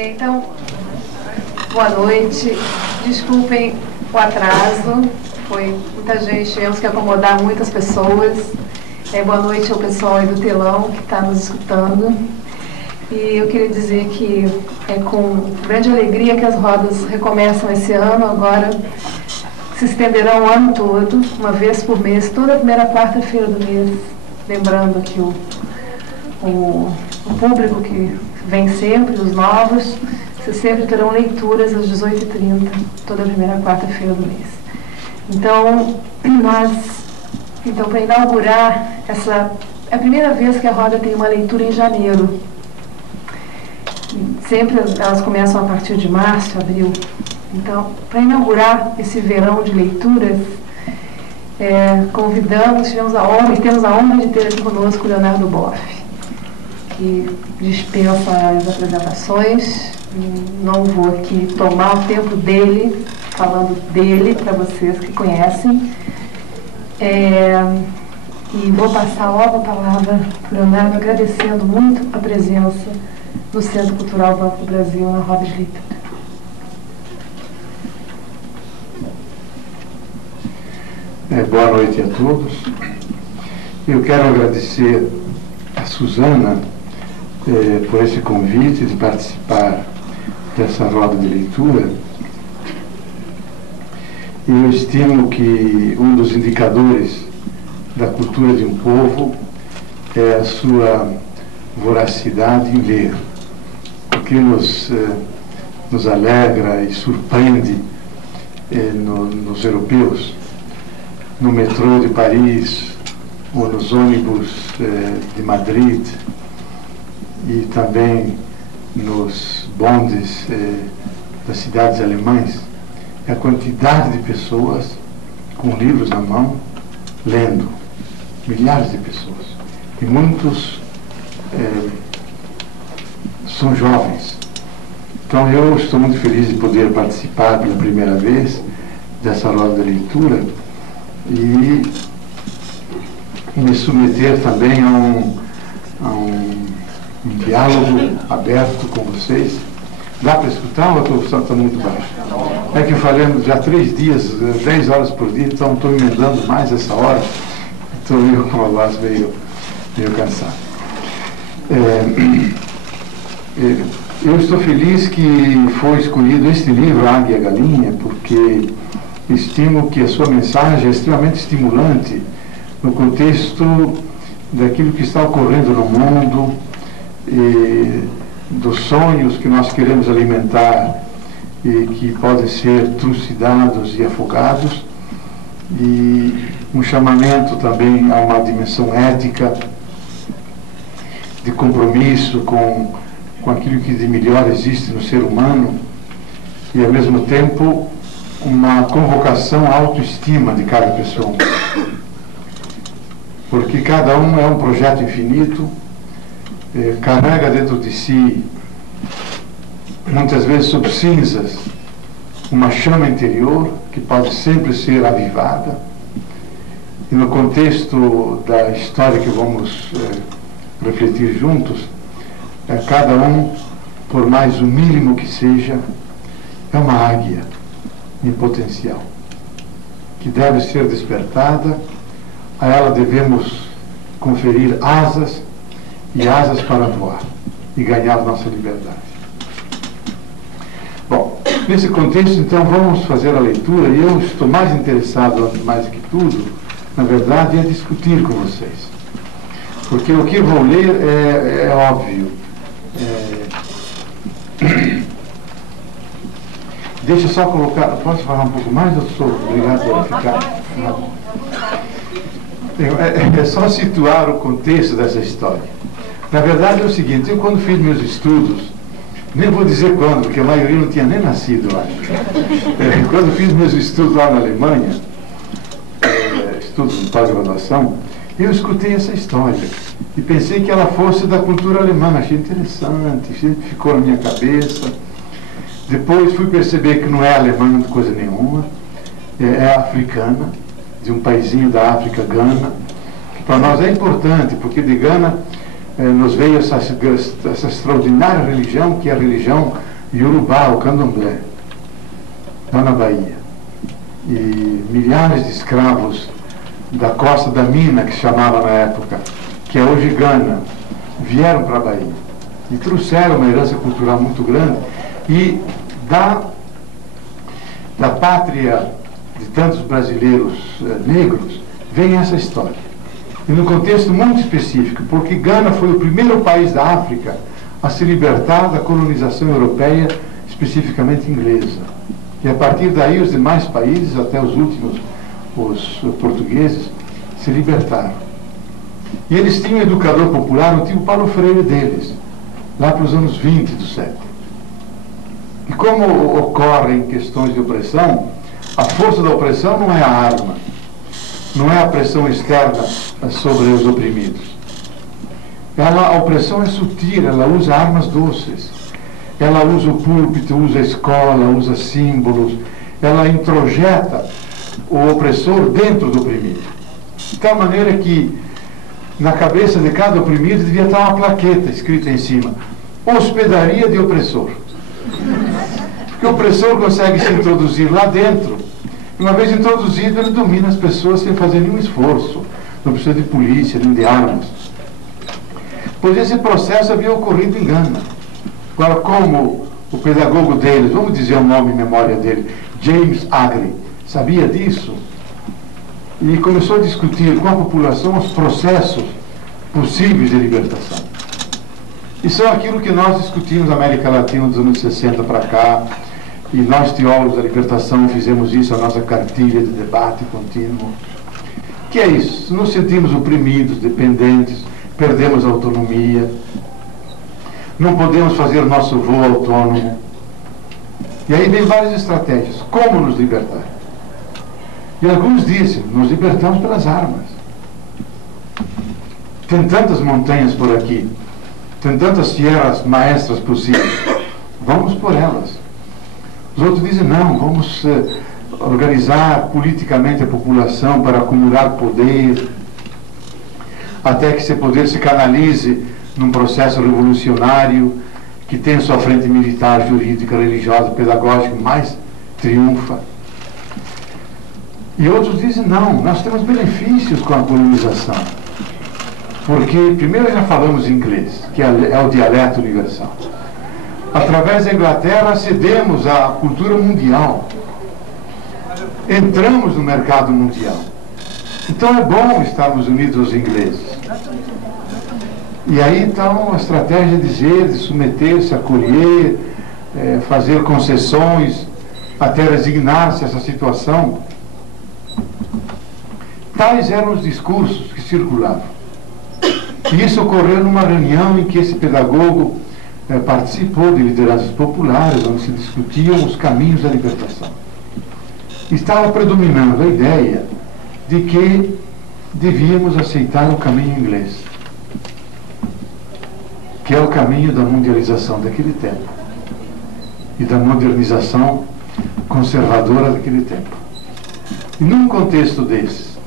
Então, boa noite. Desculpem o atraso. Foi muita gente, tivemos que acomodar muitas pessoas. Boa noite ao pessoal aí do telão que está nos escutando. E eu queria dizer que é com grande alegria que as rodas recomeçam esse ano. Agora se estenderão o ano todo, uma vez por mês, toda a primeira quarta-feira do mês. Lembrando que o público que vem sempre, os novos, vocês sempre terão leituras às 18h30, toda a primeira quarta-feira do mês. Então, para inaugurar é a primeira vez que a Roda tem uma leitura em janeiro. Sempre elas começam a partir de março, abril. Então, para inaugurar esse verão de leituras, temos a honra de ter aqui conosco o Leonardo Boff, que dispensa as apresentações. Não vou aqui tomar o tempo dele, falando dele para vocês que conhecem. E vou passar logo a palavra para o Leonardo, agradecendo muito a presença do Centro Cultural Banco do Brasil na Roda de Leitura. Boa noite a todos. Eu quero agradecer a Suzana por esse convite de participar dessa roda de leitura. Eu estimo que um dos indicadores da cultura de um povo é a sua voracidade em ler. O que nos alegra e surpreende nos europeus, no metrô de Paris ou nos ônibus de Madrid e também nos bondes das cidades alemãs, é a quantidade de pessoas com livros na mão, lendo. Milhares de pessoas. E muitos são jovens. Então eu estou muito feliz de poder participar pela primeira vez dessa roda de leitura e me submeter também a um diálogo aberto com vocês. Dá para escutar ou está muito baixo? É que eu falei já 3 dias, 10 horas por dia, então estou emendando mais essa hora. Estou eu com a voz meio cansado. Eu estou feliz que foi escolhido este livro, Águia e a Galinha, porque estimo que a sua mensagem é extremamente estimulante no contexto daquilo que está ocorrendo no mundo, dos sonhos que nós queremos alimentar e que podem ser trucidados e afogados, e um chamamento também a uma dimensão ética, de compromisso com aquilo que de melhor existe no ser humano, e ao mesmo tempo uma convocação à autoestima de cada pessoa, porque cada um é um projeto infinito, carrega dentro de si, muitas vezes sob cinzas, uma chama interior que pode sempre ser avivada. E no contexto da história que vamos refletir juntos, cada um, por mais humílimo que seja, é uma águia em potencial, que deve ser despertada. A ela devemos conferir asas e asas para voar e ganhar nossa liberdade. Bom, nesse contexto, então, vamos fazer a leitura, e eu estou mais interessado, mais do que tudo, na verdade, é discutir com vocês. Porque o que eu vou ler é óbvio. Deixa eu só colocar... Posso falar um pouco mais? Eu sou obrigado a ficar... É só situar o contexto dessa história. Na verdade é o seguinte, eu quando fiz meus estudos, nem vou dizer quando, porque a maioria não tinha nem nascido, eu acho. Quando fiz meus estudos lá na Alemanha, estudos de pós-graduação, eu escutei essa história e pensei que ela fosse da cultura alemã. Achei interessante, ficou na minha cabeça. Depois fui perceber que não é alemã coisa nenhuma, é africana, de um paizinho da África, Gana, que para nós é importante, porque de Gana nos veio essa extraordinária religião, que é a religião Yorubá, o Candomblé, lá na Bahia. E milhares de escravos da costa da Mina, que se chamava na época, que é hoje Gana, vieram para a Bahia e trouxeram uma herança cultural muito grande. E da pátria de tantos brasileiros negros vem essa história. E num contexto muito específico, porque Gana foi o primeiro país da África a se libertar da colonização europeia, especificamente inglesa. E a partir daí os demais países, até os últimos, os portugueses, se libertaram. E eles tinham um educador popular, o tipo Paulo Freire deles, lá para os anos 20 do século. E como ocorrem questões de opressão, a força da opressão não é a arma, não é a pressão externa sobre os oprimidos. A opressão é sutil, ela usa armas doces. Ela usa o púlpito, usa a escola, usa símbolos. Ela introjeta o opressor dentro do oprimido. De tal maneira que na cabeça de cada oprimido devia estar uma plaqueta escrita em cima: hospedaria de opressor. Porque o opressor consegue se introduzir lá dentro. E uma vez introduzido, ele domina as pessoas sem fazer nenhum esforço. Não precisa de polícia, nem de armas. Pois esse processo havia ocorrido em Gana. Agora, como o pedagogo deles, vamos dizer o nome em memória dele, James Aggrey, sabia disso, e começou a discutir com a população os processos possíveis de libertação. E são aquilo que nós discutimos na América Latina dos anos 60 para cá, e nós, teólogos da libertação, fizemos isso, a nossa cartilha de debate contínuo. Que é isso? Nos sentimos oprimidos, dependentes, perdemos a autonomia, não podemos fazer nosso voo autônomo. E aí vem várias estratégias. Como nos libertar? E alguns dizem: nos libertamos pelas armas. Tem tantas montanhas por aqui, tem tantas sierras maestras possíveis, vamos por elas. Os outros dizem: não, vamos organizar politicamente a população para acumular poder, até que esse poder se canalize num processo revolucionário que tem sua frente militar, jurídica, religiosa, pedagógica, mais triunfa. E outros dizem: não, nós temos benefícios com a colonização. Porque, primeiro, já falamos inglês, que é o dialeto universal. Através da Inglaterra, acedemos à cultura mundial. Entramos no mercado mundial. Então é bom estarmos unidos aos ingleses. E aí, então, a estratégia é dizer, de submeter-se, acolher, fazer concessões, até resignar-se a essa situação. Tais eram os discursos que circulavam. E isso ocorreu numa reunião em que esse pedagogo participou de lideranças populares, onde se discutiam os caminhos da libertação. Estava predominando a ideia de que devíamos aceitar o caminho inglês, que é o caminho da mundialização daquele tempo e da modernização conservadora daquele tempo. E num contexto desse,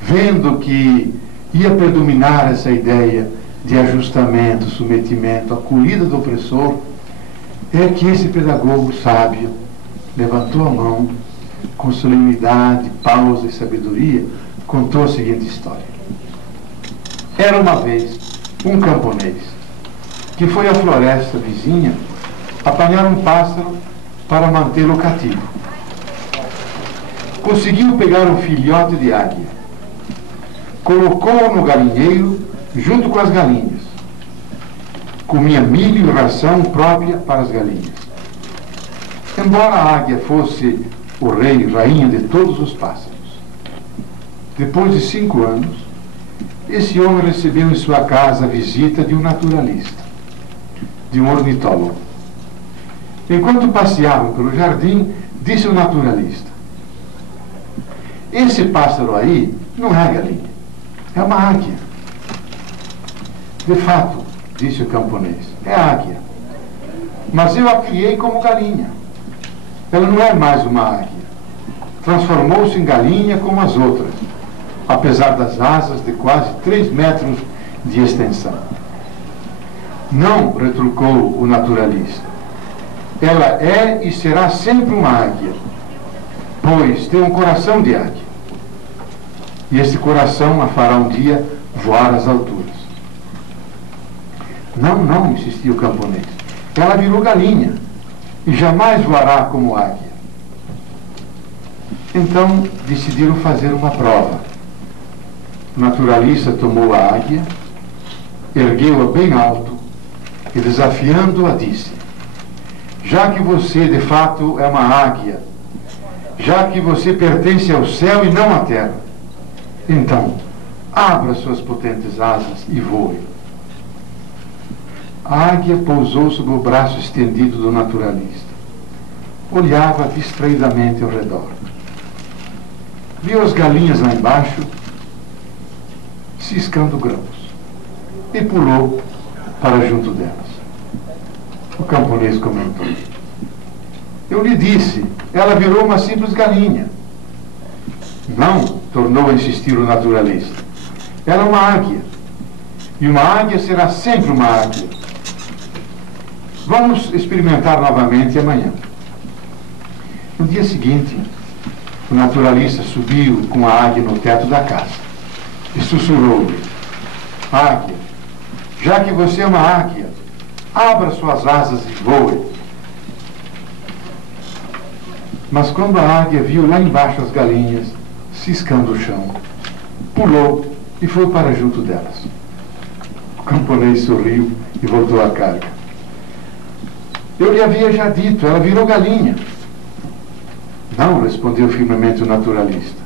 vendo que ia predominar essa ideia de ajustamento, submetimento, acolhida do opressor, é que esse pedagogo sábio levantou a mão, com solenidade, pausa e sabedoria, contou a seguinte história. Era uma vez um camponês que foi à floresta vizinha apanhar um pássaro para mantê-lo cativo. Conseguiu pegar um filhote de águia, colocou-o no galinheiro junto com as galinhas. Comia milho e ração própria para as galinhas. Embora a águia fosse o rei, rainha de todos os pássaros, depois de 5 anos, esse homem recebeu em sua casa a visita de um naturalista, de um ornitólogo. Enquanto passeavam pelo jardim, disse o naturalista: esse pássaro aí não é galinha, é uma águia. De fato, disse o camponês, é águia. Mas eu a criei como galinha. Ela não é mais uma águia. Transformou-se em galinha como as outras, apesar das asas de quase 3 metros de extensão. Não, retrucou o naturalista. Ela é e será sempre uma águia, pois tem um coração de águia. E esse coração a fará um dia voar às alturas. Não, não, insistiu o camponês. Ela virou galinha e jamais voará como águia. Então decidiram fazer uma prova. O naturalista tomou a águia, ergueu-a bem alto e, desafiando-a, disse: já que você de fato é uma águia, já que você pertence ao céu e não à terra, então abra suas potentes asas e voe. A águia pousou sobre o braço estendido do naturalista. Olhava distraidamente ao redor. Viu as galinhas lá embaixo, ciscando grãos, e pulou para junto delas. O camponês comentou: eu lhe disse, ela virou uma simples galinha. Não, tornou a insistir o naturalista. Ela é uma águia. E uma águia será sempre uma águia. Vamos experimentar novamente amanhã. No dia seguinte, o naturalista subiu com a águia no teto da casa e sussurrou-lhe: águia, já que você é uma águia, abra suas asas e voe. Mas quando a águia viu lá embaixo as galinhas ciscando o chão, pulou e foi para junto delas. O camponês sorriu e voltou à carga. Eu lhe havia já dito, ela virou galinha. Não, respondeu firmemente o naturalista.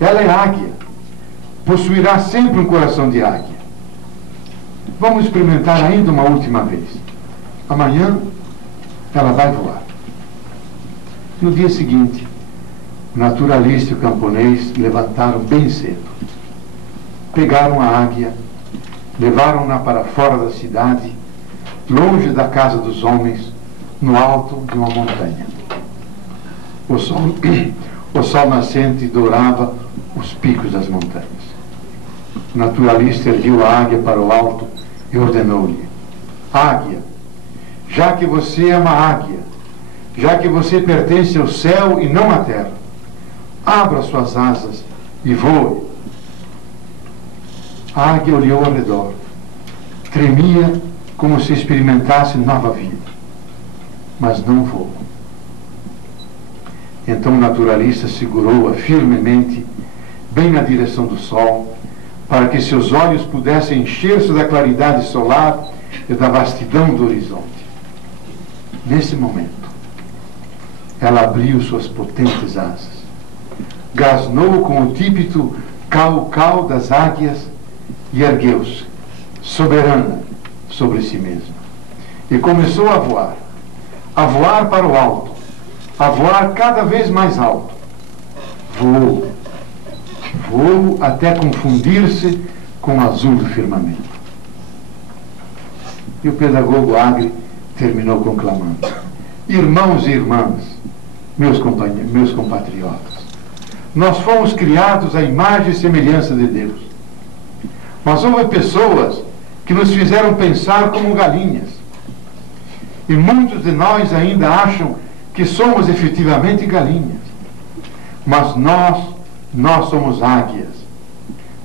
Ela é águia. Possuirá sempre um coração de águia. Vamos experimentar ainda uma última vez. Amanhã ela vai voar. No dia seguinte, o naturalista e o camponês levantaram bem cedo. Pegaram a águia, levaram-na para fora da cidade, longe da casa dos homens, no alto de uma montanha. O sol nascente dourava os picos das montanhas. O naturalista ergueu a águia para o alto e ordenou-lhe: águia, já que você é uma águia, já que você pertence ao céu e não à terra, abra suas asas e voe. A águia olhou ao redor, tremia como se experimentasse nova vida, mas não voou. Então o naturalista segurou-a firmemente, bem na direção do sol, para que seus olhos pudessem encher-se da claridade solar e da vastidão do horizonte. Nesse momento, ela abriu suas potentes asas, gasnou com o típico cau-cau das águias e ergueu-se, soberana sobre si mesma. E começou a voar para o alto, a voar cada vez mais alto. Voou, voou até confundir-se com o azul do firmamento. E o pedagogo Agre terminou conclamando: irmãos e irmãs, meus compatriotas, nós fomos criados à imagem e semelhança de Deus. Mas houve pessoas que nos fizeram pensar como galinhas. E muitos de nós ainda acham que somos efetivamente galinhas. Mas nós somos águias.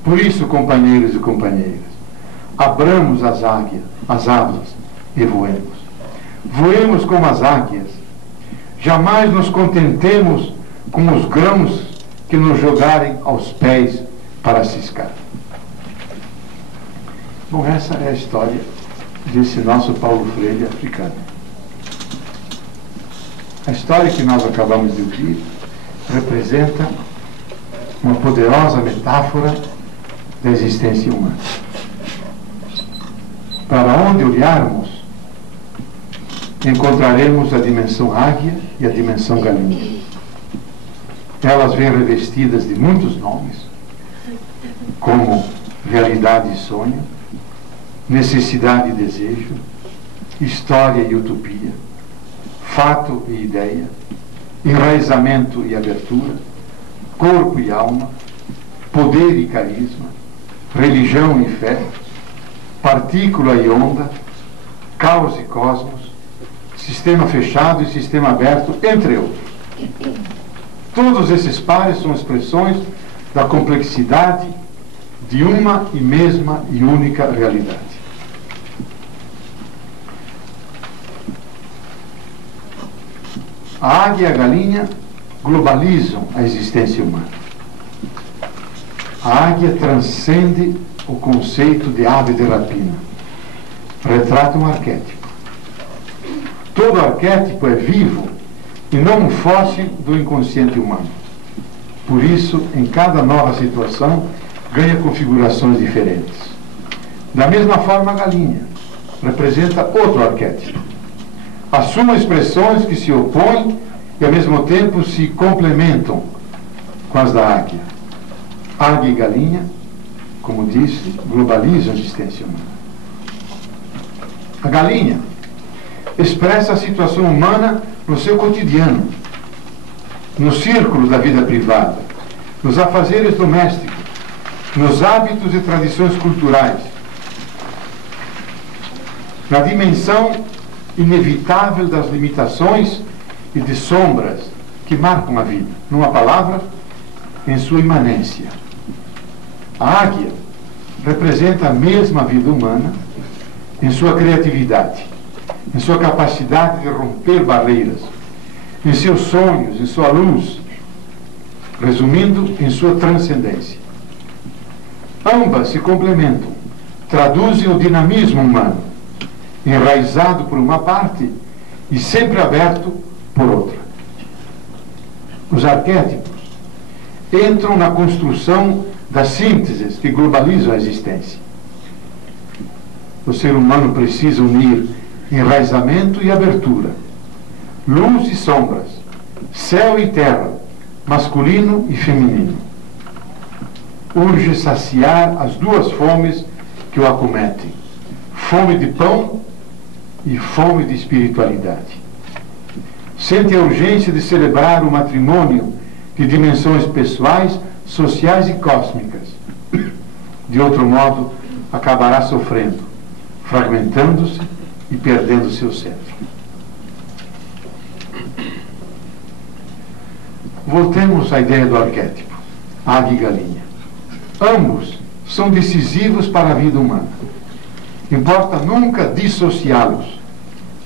Por isso, companheiros e companheiras, abramos as asas e voemos. Voemos como as águias. Jamais nos contentemos com os grãos que nos jogarem aos pés para ciscar. Bom, essa é a história desse nosso Paulo Freire africano. A história que nós acabamos de ouvir representa uma poderosa metáfora da existência humana. Para onde olharmos, encontraremos a dimensão águia e a dimensão galinha. Elas vêm revestidas de muitos nomes, como realidade e sonho, necessidade e desejo, história e utopia, fato e ideia, enraizamento e abertura, corpo e alma, poder e carisma, religião e fé, partícula e onda, caos e cosmos, sistema fechado e sistema aberto, entre outros. Todos esses pares são expressões da complexidade de uma e mesma e única realidade. A águia e a galinha globalizam a existência humana. A águia transcende o conceito de ave de rapina. Retrata um arquétipo. Todo arquétipo é vivo e não um fóssil do inconsciente humano. Por isso, em cada nova situação, ganha configurações diferentes. Da mesma forma, a galinha representa outro arquétipo. Assume expressões que se opõem e, ao mesmo tempo, se complementam com as da águia. Águia e galinha, como disse, globalizam a existência humana. A galinha expressa a situação humana no seu cotidiano, no círculo da vida privada, nos afazeres domésticos, nos hábitos e tradições culturais, na dimensão inevitável das limitações e de sombras que marcam a vida. Numa palavra, em sua imanência. A águia representa a mesma vida humana em sua criatividade, em sua capacidade de romper barreiras, em seus sonhos, em sua luz, resumindo, em sua transcendência. Ambas se complementam, traduzem o dinamismo humano, enraizado por uma parte e sempre aberto por outra. Os arquétipos entram na construção das sínteses que globalizam a existência. O ser humano precisa unir enraizamento e abertura, luz e sombras, céu e terra, masculino e feminino. Urge saciar as duas fomes que o acometem: fome de pão e fome de espiritualidade. Sente a urgência de celebrar o matrimônio de dimensões pessoais, sociais e cósmicas. De outro modo, acabará sofrendo, fragmentando-se e perdendo seu centro. Voltemos à ideia do arquétipo, águia e galinha. Ambos são decisivos para a vida humana. Importa nunca dissociá-los.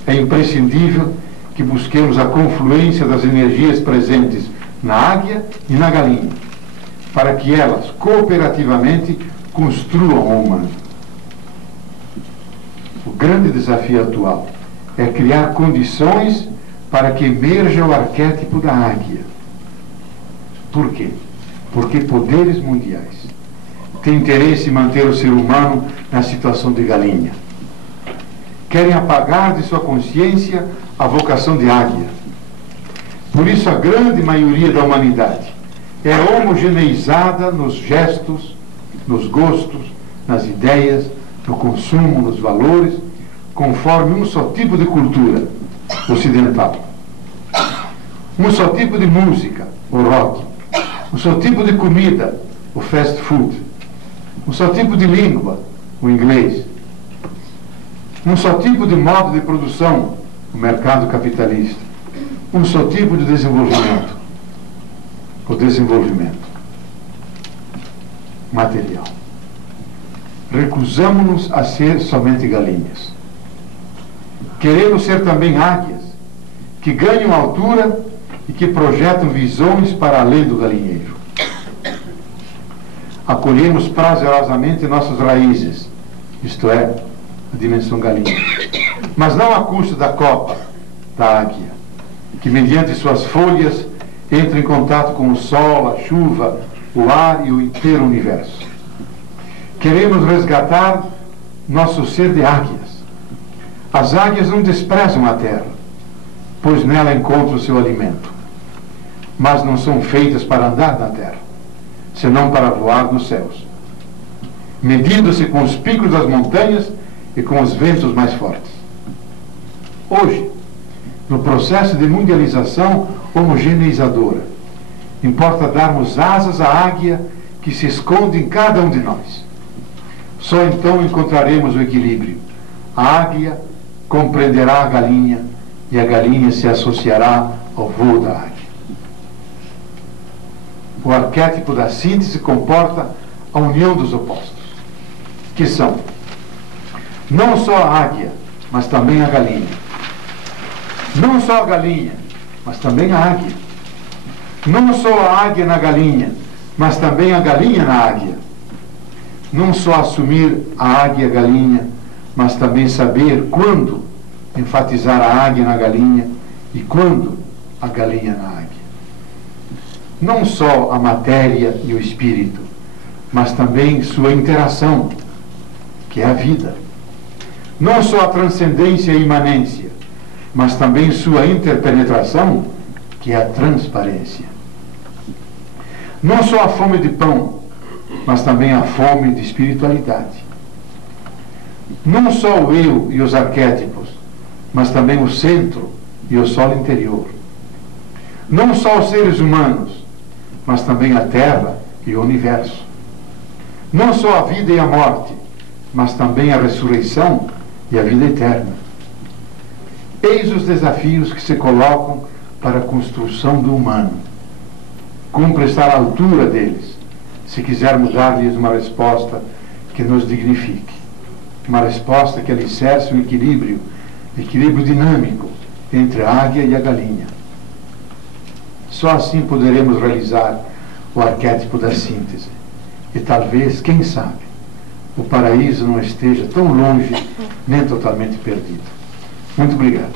É imprescindível que busquemos a confluência das energias presentes na águia e na galinha, para que elas, cooperativamente, construam o humano. O grande desafio atual é criar condições para que emerja o arquétipo da águia. Por quê? Porque poderes mundiais têm interesse em manter o ser humano na situação de galinha. Querem apagar de sua consciência a vocação de águia. Por isso, a grande maioria da humanidade é homogeneizada nos gestos, nos gostos, nas ideias, no consumo, nos valores, conforme um só tipo de cultura ocidental. Um só tipo de música, o rock. Um só tipo de comida, o fast food. Um só tipo de língua, o inglês. Um só tipo de modo de produção, o mercado capitalista. Um só tipo de desenvolvimento, o desenvolvimento material. Recusamos-nos a ser somente galinhas. Queremos ser também águias, que ganham altura e que projetam visões para além do galinheiro. Acolhemos prazerosamente nossas raízes, isto é, a dimensão galinha, mas não à custa da copa da águia, que mediante suas folhas entra em contato com o sol, a chuva, o ar e o inteiro universo. Queremos resgatar nosso ser de águias. As águias não desprezam a terra, pois nela encontram o seu alimento. Mas não são feitas para andar na terra, senão para voar nos céus, medindo-se com os picos das montanhas e com os ventos mais fortes. Hoje, no processo de mundialização homogeneizadora, importa darmos asas à águia que se esconde em cada um de nós. Só então encontraremos o equilíbrio. A águia compreenderá a galinha e a galinha se associará ao voo da águia. O arquétipo da síntese comporta a união dos opostos, que são não só a águia, mas também a galinha. Não só a galinha, mas também a águia. Não só a águia na galinha, mas também a galinha na águia. Não só assumir a águia e a galinha, mas também saber quando enfatizar a águia na galinha e quando a galinha na águia. Não só a matéria e o espírito, mas também sua interação, que é a vida. Não só a transcendência e imanência, mas também sua interpenetração, que é a transparência. Não só a fome de pão, mas também a fome de espiritualidade. Não só o eu e os arquétipos, mas também o centro e o solo interior. Não só os seres humanos, mas também a Terra e o Universo. Não só a vida e a morte, mas também a ressurreição e a vida eterna. Eis os desafios que se colocam para a construção do humano. Cumpre estar à altura deles, se quisermos dar-lhes uma resposta que nos dignifique. Uma resposta que alicerce o equilíbrio dinâmico entre a águia e a galinha. Só assim poderemos realizar o arquétipo da síntese. E talvez, quem sabe, o paraíso não esteja tão longe nem totalmente perdido. Muito obrigado.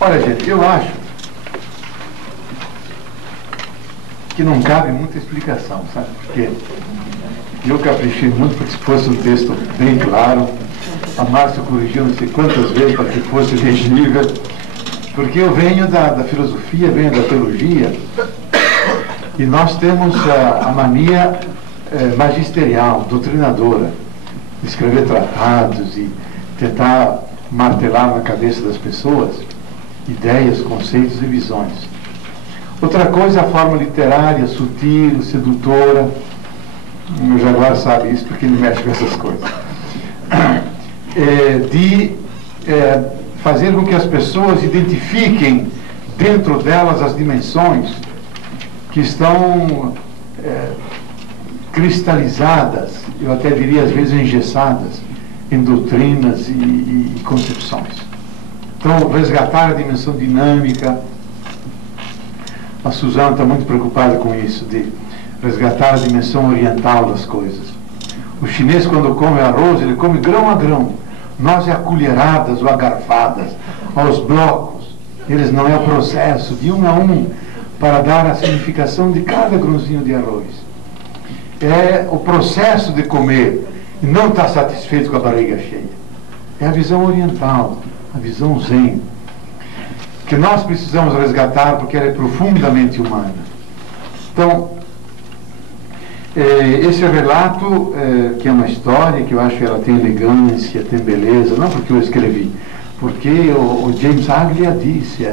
Olha, gente, eu acho que não cabe muita explicação, sabe? Porque eu caprichei muito para que fosse um texto bem claro. A Márcia corrigiu não sei quantas vezes para que fosse legível, porque eu venho da filosofia, venho da teologia, e nós temos a mania magisterial, doutrinadora, de escrever tratados e tentar martelar na cabeça das pessoas ideias, conceitos e visões. Outra coisa é a forma literária, sutil, sedutora. O Jaguar sabe isso porque ele mexe com essas coisas. De fazer com que as pessoas identifiquem dentro delas as dimensões que estão cristalizadas, eu até diria às vezes engessadas, em doutrinas e concepções. Então, resgatar a dimensão dinâmica. A Suzana está muito preocupada com isso, de resgatar a dimensão oriental das coisas. O chinês, quando come arroz, ele come grão a grão. Nós é a colheradas ou a garfadas, aos blocos. Eles não é o processo de um a um para dar a significação de cada grãozinho de arroz. É o processo de comer e não estar satisfeito com a barriga cheia. É a visão oriental, a visão zen, que nós precisamos resgatar porque ela é profundamente humana. Então, esse relato, que é uma história, que eu acho que ela tem elegância, tem beleza, não porque eu escrevi, porque o James Aglia disse,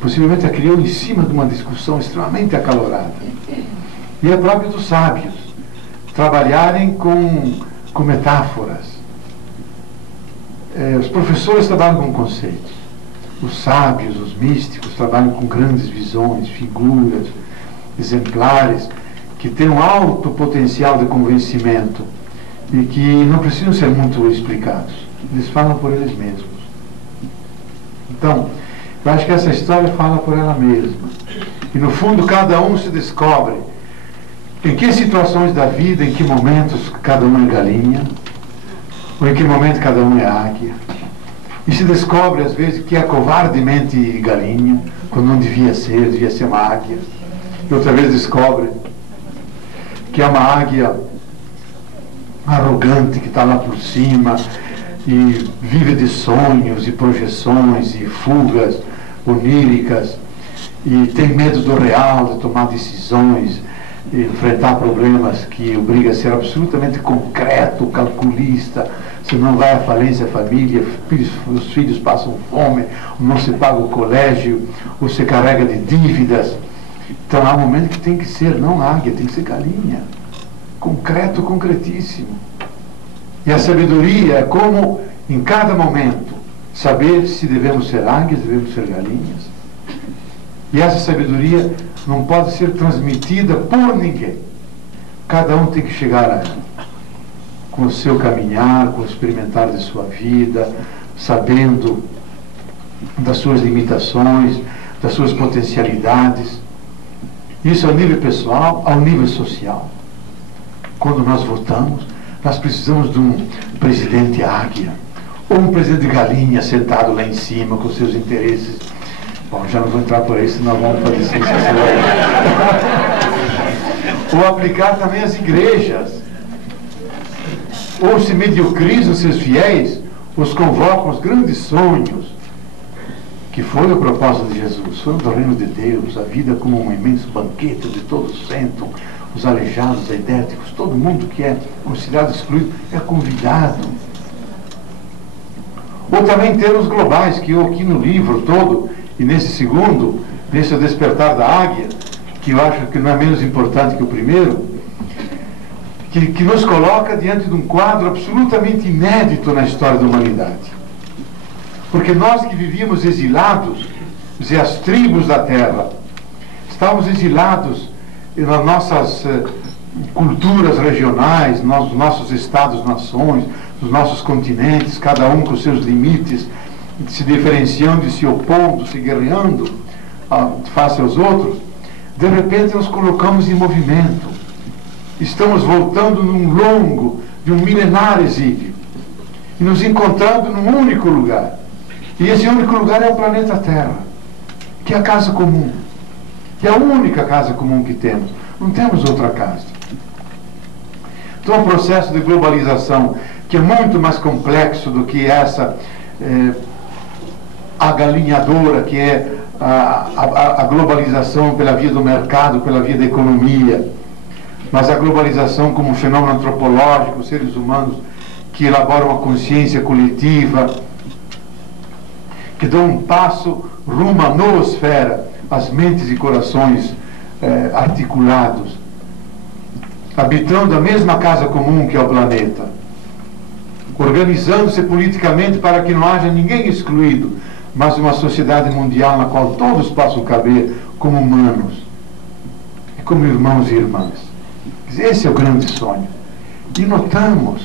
possivelmente a criou em cima de uma discussão extremamente acalorada. E é próprio dos sábios trabalharem com metáforas. Os professores trabalham com conceitos. Os sábios, os místicos, trabalham com grandes visões, figuras, exemplares, que têm um alto potencial de convencimento e que não precisam ser muito explicados. Eles falam por eles mesmos. Então, eu acho que essa história fala por ela mesma. E, no fundo, cada um se descobre em que situações da vida, em que momentos cada um é galinha, ou em que momento cada um é águia. E se descobre, às vezes, que é covardemente galinha, quando não devia ser uma águia. E outra vez descobre que é uma águia arrogante que está lá por cima e vive de sonhos e projeções e fugas oníricas e tem medo do real, de tomar decisões, de enfrentar problemas que obriga a ser absolutamente concreto, calculista, senão vai à falência a família, os filhos passam fome, não se paga o colégio, ou se carrega de dívidas. Então há um momento que tem que ser não águia, tem que ser galinha. Concreto, concretíssimo. E a sabedoria é como, em cada momento, saber se devemos ser águias, devemos ser galinhas. E essa sabedoria não pode ser transmitida por ninguém. Cada um tem que chegar a ela, com o seu caminhar, com o experimentar de sua vida, sabendo das suas limitações, das suas potencialidades. Isso ao nível pessoal, ao nível social. Quando nós votamos, nós precisamos de um presidente águia, ou um presidente galinha sentado lá em cima com seus interesses. Bom, já não vou entrar por aí, senão vamos fazer ciência. Ou aplicar também as igrejas. Ou se mediocrizam seus fiéis, os convocam aos grandes sonhos, que foi o propósito de Jesus, sonho do reino de Deus, a vida como um imenso banquete onde todos sentam, os aleijados, aidéticos, todo mundo que é considerado excluído é convidado. Ou também termos globais, que eu aqui no livro todo, e nesse segundo, nesse Despertar da Águia, que eu acho que não é menos importante que o primeiro, que nos coloca diante de um quadro absolutamente inédito na história da humanidade. Porque nós que vivíamos exilados, as tribos da terra, estávamos exilados nas nossas culturas regionais, nos nossos estados-nações, nos nossos continentes, cada um com seus limites, se diferenciando e se opondo, se guerreando face aos outros. De repente nos colocamos em movimento. Estamos voltando num longo, de um milenar exílio, e nos encontrando num único lugar. E esse único lugar é o planeta Terra, que é a casa comum, que é a única casa comum que temos. Não temos outra casa. Então, o processo de globalização, que é muito mais complexo do que essa agalinhadora, que é a globalização pela via do mercado, pela via da economia, mas a globalização como um fenômeno antropológico, seres humanos que elaboram a consciência coletiva, que dão um passo rumo à noosfera, as mentes e corações articulados, habitando a mesma casa comum que é o planeta, organizando-se politicamente para que não haja ninguém excluído, mas uma sociedade mundial na qual todos possam caber como humanos, e como irmãos e irmãs. Esse é o grande sonho. E notamos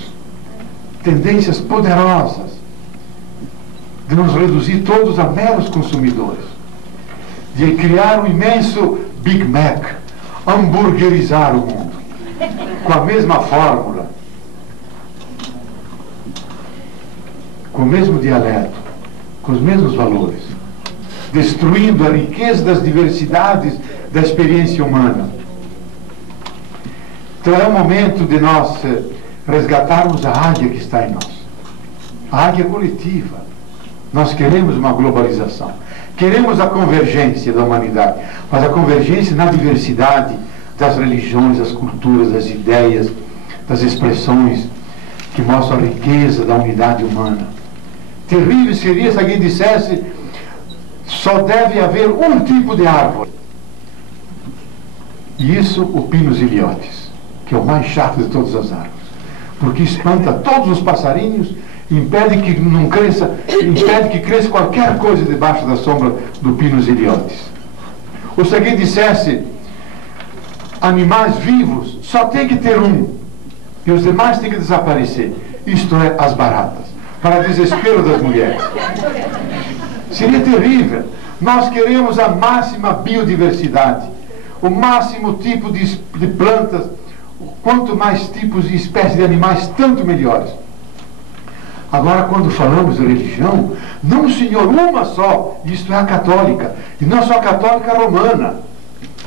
tendências poderosas de nos reduzir todos a meros consumidores, de criar um imenso Big Mac, hamburguerizar o mundo, com a mesma fórmula, com o mesmo dialeto, com os mesmos valores, destruindo a riqueza das diversidades da experiência humana. Então é o momento de nós resgatarmos a águia que está em nós, a águia coletiva. Nós queremos uma globalização, queremos a convergência da humanidade, mas a convergência na diversidade das religiões, das culturas, das ideias, das expressões que mostram a riqueza da unidade humana. Terrível seria se alguém dissesse: só deve haver um tipo de árvore. E isso, o Pinus iliotis, que é o mais chato de todas as árvores, porque espanta todos os passarinhos, impede que não cresça, impede que cresça qualquer coisa debaixo da sombra do Pinus iliotis. Ou se alguém dissesse: animais vivos só tem que ter um e os demais têm que desaparecer, isto é, as baratas, para desespero das mulheres. Seria terrível. Nós queremos a máxima biodiversidade, o máximo tipo de plantas, quanto mais tipos e espécies de animais, tanto melhores. Agora, quando falamos de religião, não, senhor, uma só, isto é a católica, e não só a católica romana,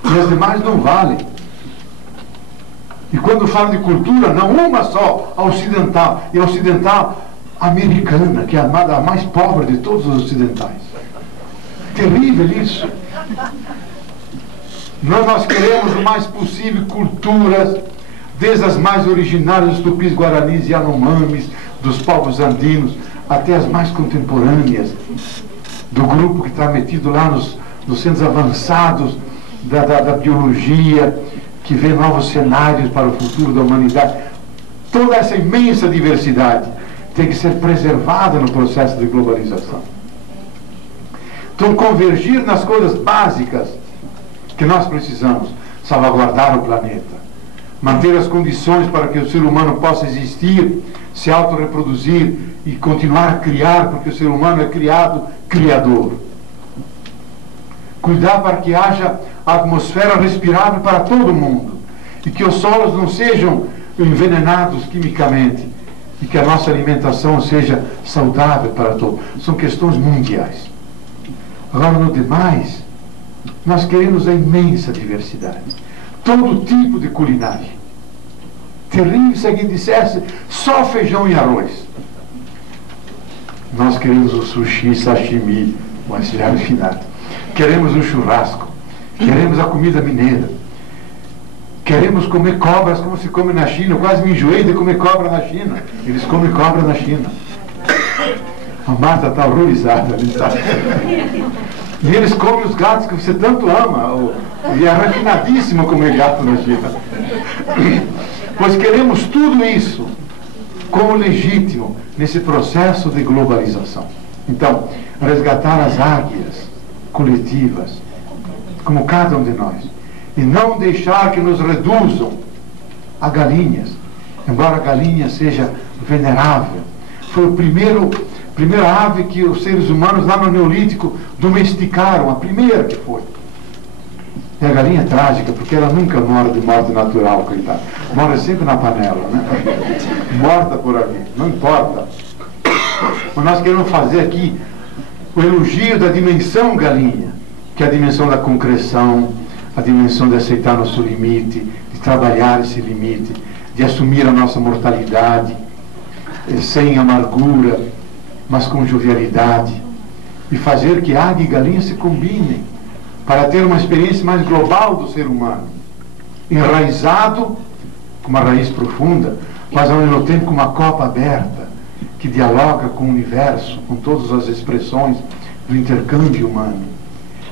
e as demais não valem. E quando falo de cultura, não uma só, a ocidental, e a ocidental americana, que é a mais pobre de todos os ocidentais. Terrível isso. Nós queremos o mais possível culturas, desde as mais originárias dos tupis, guaranis e anomamis, dos povos andinos, até as mais contemporâneas, do grupo que está metido lá nos centros avançados da biologia, que vê novos cenários para o futuro da humanidade. Toda essa imensa diversidade tem que ser preservada no processo de globalização. Então, convergir nas coisas básicas que nós precisamos: salvaguardar o planeta, manter as condições para que o ser humano possa existir, se autorreproduzir e continuar a criar, porque o ser humano é criado, criador. Cuidar para que haja atmosfera respirável para todo mundo e que os solos não sejam envenenados quimicamente e que a nossa alimentação seja saudável para todos. São questões mundiais. Agora, no demais, nós queremos a imensa diversidade, todo tipo de culinária. Terrível se alguém dissesse só feijão e arroz. Nós queremos o sushi, sashimi, mas já refinado. Queremos o churrasco, queremos a comida mineira, queremos comer cobras como se come na China. Eu quase me enjoei de comer cobra na China. Eles comem cobra na China. A Marta está horrorizada ali, sabe? E eles comem os gatos que você tanto ama. E é refinadíssimo comer gato na China. Pois queremos tudo isso como legítimo nesse processo de globalização. Então, resgatar as águias coletivas, como cada um de nós, e não deixar que nos reduzam a galinhas, embora a galinha seja venerável. Foi a primeira ave que os seres humanos lá no Neolítico domesticaram, a primeira que foi. E a galinha é trágica, porque ela nunca mora de morte natural, coitada. Mora sempre na panela, né? Morta por ali, não importa. Mas nós queremos fazer aqui o elogio da dimensão galinha, que é a dimensão da concreção, a dimensão de aceitar nosso limite, de trabalhar esse limite, de assumir a nossa mortalidade, sem amargura, mas com jovialidade, e fazer que águia e galinha se combinem, para ter uma experiência mais global do ser humano, enraizado, com uma raiz profunda, mas ao mesmo tempo com uma copa aberta, que dialoga com o universo, com todas as expressões do intercâmbio humano.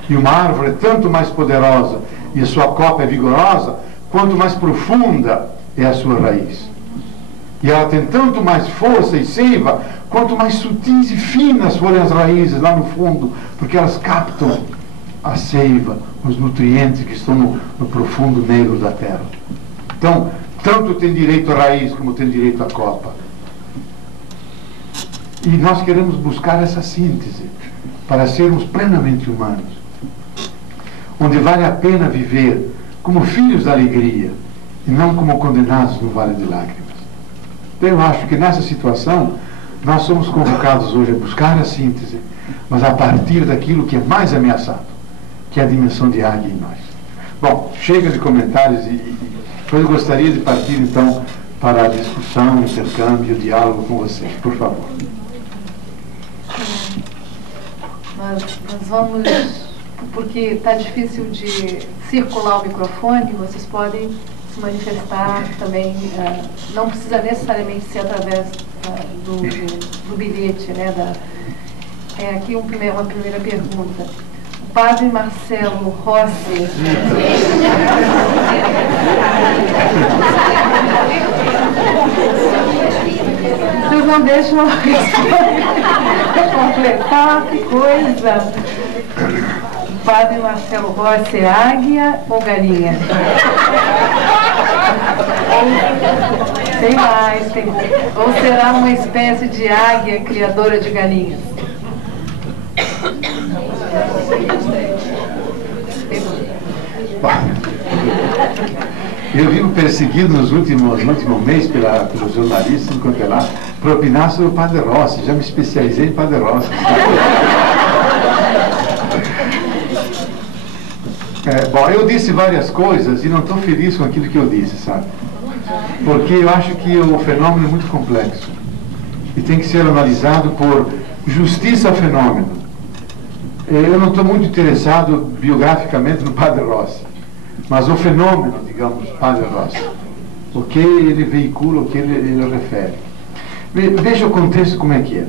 E uma árvore é tanto mais poderosa e a sua copa é vigorosa, quanto mais profunda é a sua raiz. E ela tem tanto mais força e seiva, quanto mais sutis e finas forem as raízes lá no fundo, porque elas captam a seiva, os nutrientes que estão no profundo negro da terra. Então, tanto tem direito à raiz como tem direito à copa. E nós queremos buscar essa síntese para sermos plenamente humanos, onde vale a pena viver como filhos da alegria e não como condenados no vale de lágrimas. Então, eu acho que nessa situação nós somos convocados hoje a buscar a síntese, mas a partir daquilo que é mais ameaçado, que é a dimensão de águia em nós. Bom, chega de comentários e eu gostaria de partir então para a discussão, o intercâmbio, o diálogo com vocês, por favor. Nós vamos, porque está difícil de circular o microfone, vocês podem se manifestar também, não precisa necessariamente ser através do bilhete, né? Aqui uma primeira pergunta. O padre Marcelo Rossi. Vocês não deixam completar, que coisa. O padre Marcelo Rossi é águia ou galinha? Tem mais, ou será uma espécie de águia criadora de galinhas? Eu vivo perseguido nos últimos meses pelos jornalistas, enquanto é lá, para opinar sobre o Padre Rossi. Já me especializei em Padre Rossi. Bom, eu disse várias coisas e não estou feliz com aquilo que eu disse, sabe? Porque eu acho que o fenômeno é muito complexo e tem que ser analisado por justiça ao fenômeno. Eu não estou muito interessado biograficamente no Padre Rossi, mas o fenômeno, digamos, Padre Rossi, o que ele veicula, o que ele refere. Veja o contexto como é que é.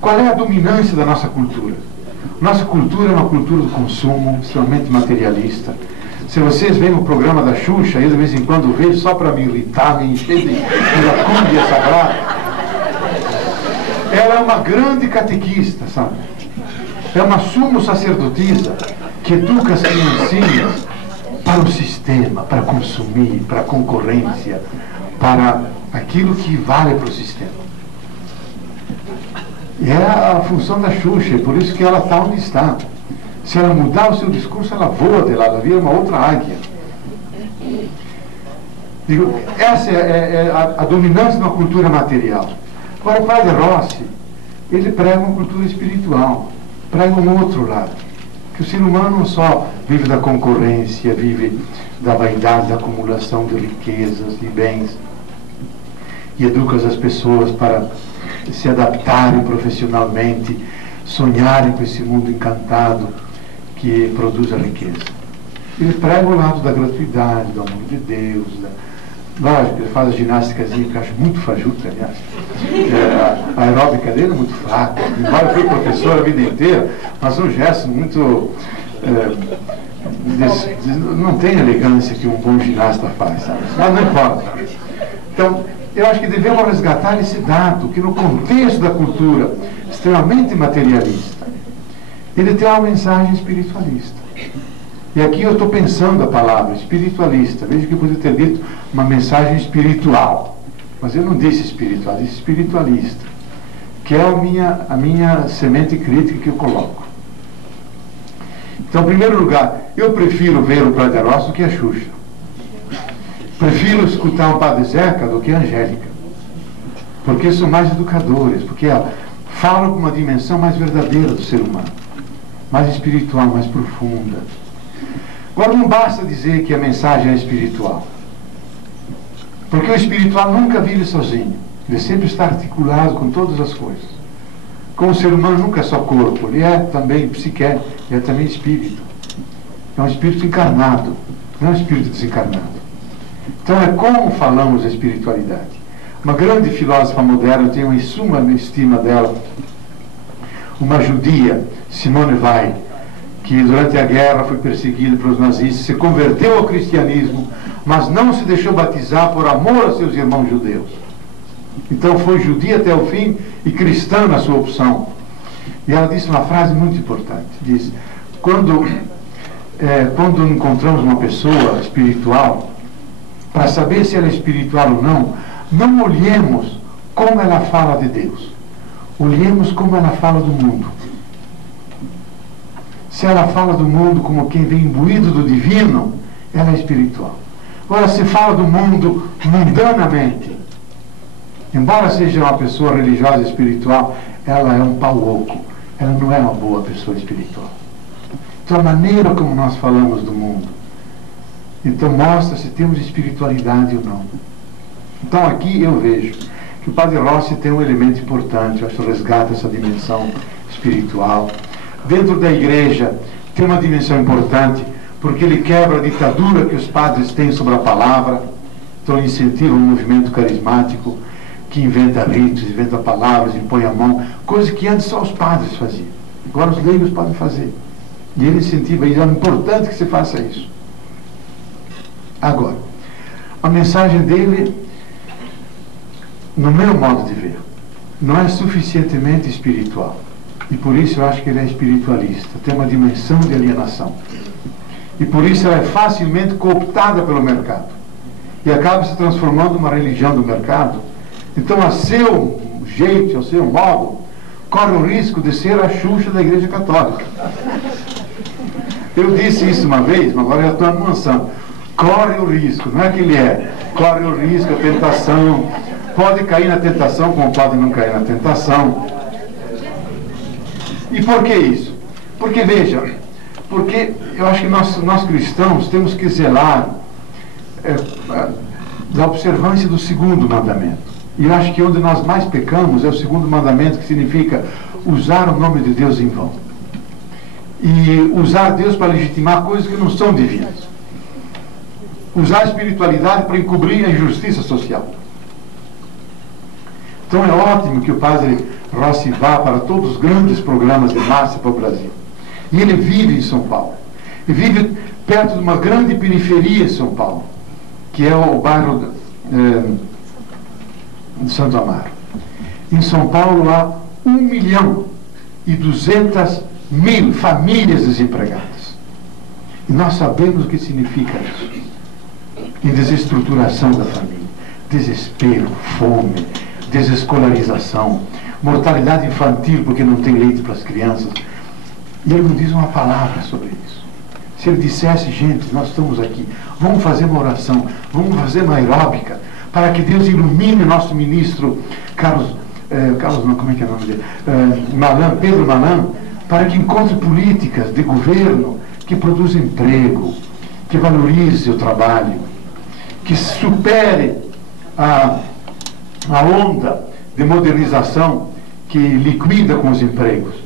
Qual é a dominância da nossa cultura? Nossa cultura é uma cultura do consumo, extremamente materialista, Se vocês veem o programa da Xuxa, eu de vez em quando vejo só para me irritar, me encher de iracúmbia sagrada. Ela é uma grande catequista, sabe? É uma sumo sacerdotisa que educa as criancinhas para o sistema, para consumir, para a concorrência, para aquilo que vale para o sistema. E é a função da Xuxa, é por isso que ela está onde está. Se ela mudar o seu discurso, ela voa de lá, ela vira uma outra águia. Digo, essa é a dominância de uma cultura material. Agora, o Padre Rossi, ele prega uma cultura espiritual, prega um outro lado. Que o ser humano não só vive da concorrência, vive da vaidade, da acumulação de riquezas, de bens, e educa as pessoas para se adaptarem profissionalmente, sonharem com esse mundo encantado que produz a riqueza. Ele prega o lado da gratuidade, do amor de Deus. Lógico, ele faz a ginástica,zinha que eu acho muito fajuta, aliás. A aeróbica dele é muito fraca. Embora eu fui professor a vida inteira, mas um gesto muito... não tem elegância que um bom ginasta faz, sabe? Mas não importa. Então, eu acho que devemos resgatar esse dado, que no contexto da cultura extremamente materialista, ele tem uma mensagem espiritualista. E aqui eu estou pensando a palavra espiritualista. Veja que eu podia ter dito uma mensagem espiritual, mas eu não disse espiritual, disse espiritualista, que é a minha semente crítica que eu coloco. Então, em primeiro lugar, eu prefiro ver o Padre Rossi do que a Xuxa. Prefiro escutar o Padre Zeca do que a Angélica, porque são mais educadores, porque falam com uma dimensão mais verdadeira do ser humano, mais espiritual, mais profunda. Agora, não basta dizer que a mensagem é espiritual, porque o espiritual nunca vive sozinho, ele sempre está articulado com todas as coisas. Como o ser humano nunca é só corpo, ele é também psique, ele é também espírito. É um espírito encarnado, não é um espírito desencarnado. Então é como falamos a espiritualidade. Uma grande filósofa moderna, eu tenho uma suma estima dela, uma judia, Simone Weil, que durante a guerra foi perseguida pelos nazistas, se converteu ao cristianismo, mas não se deixou batizar por amor a seus irmãos judeus. Então foi judia até o fim e cristã na sua opção. E ela disse uma frase muito importante, diz: quando encontramos uma pessoa espiritual, para saber se ela é espiritual ou não, não olhemos como ela fala de Deus, olhemos como ela fala do mundo. Se ela fala do mundo como quem vem imbuído do divino, ela é espiritual. Agora, se fala do mundo mundanamente, embora seja uma pessoa religiosa e espiritual, ela é um pau oco, ela não é uma boa pessoa espiritual. Então, a maneira como nós falamos do mundo, então mostra se temos espiritualidade ou não. Então aqui eu vejo que o Padre Rossi tem um elemento importante, eu acho que resgata essa dimensão espiritual. Dentro da igreja tem uma dimensão importante, porque ele quebra a ditadura que os padres têm sobre a palavra. Então ele incentiva um movimento carismático que inventa ritos, inventa palavras, impõe a mão, coisa que antes só os padres faziam. Agora os leigos podem fazer. E ele incentiva, e é importante que se faça isso. Agora, a mensagem dele, no meu modo de ver, não é suficientemente espiritual. E por isso eu acho que ele é espiritualista. Tem uma dimensão de alienação. E por isso ela é facilmente cooptada pelo mercado. E acaba se transformando numa religião do mercado. Então, a seu jeito, a seu modo, corre o risco de ser a Xuxa da Igreja Católica. Eu disse isso uma vez, mas agora eu estou anunciando. Corre o risco, não é que ele é. Corre o risco, a tentação. Pode cair na tentação, como pode não cair na tentação. E por que isso? Porque, veja, porque eu acho que nós cristãos temos que zelar da observância do segundo mandamento. E eu acho que onde nós mais pecamos é o segundo mandamento, que significa usar o nome de Deus em vão. E usar Deus para legitimar coisas que não são divinas. Usar a espiritualidade para encobrir a injustiça social. Então é ótimo que o Padre Rossi vá para todos os grandes programas de massa para o Brasil. E ele vive em São Paulo. E vive perto de uma grande periferia em São Paulo, que é o bairro de Santo Amaro. Em São Paulo há 1.200.000 famílias desempregadas. E nós sabemos o que significa isso. Em desestruturação da família, desespero, fome, desescolarização, mortalidade infantil porque não tem leite para as crianças. E ele não diz uma palavra sobre isso. Se ele dissesse, gente, nós estamos aqui, vamos fazer uma oração, vamos fazer uma aeróbica, para que Deus ilumine nosso ministro como é que é o nome dele? Pedro Malan, para que encontre políticas de governo que produzam emprego, que valorize o trabalho, que supere a onda de modernização que liquida com os empregos.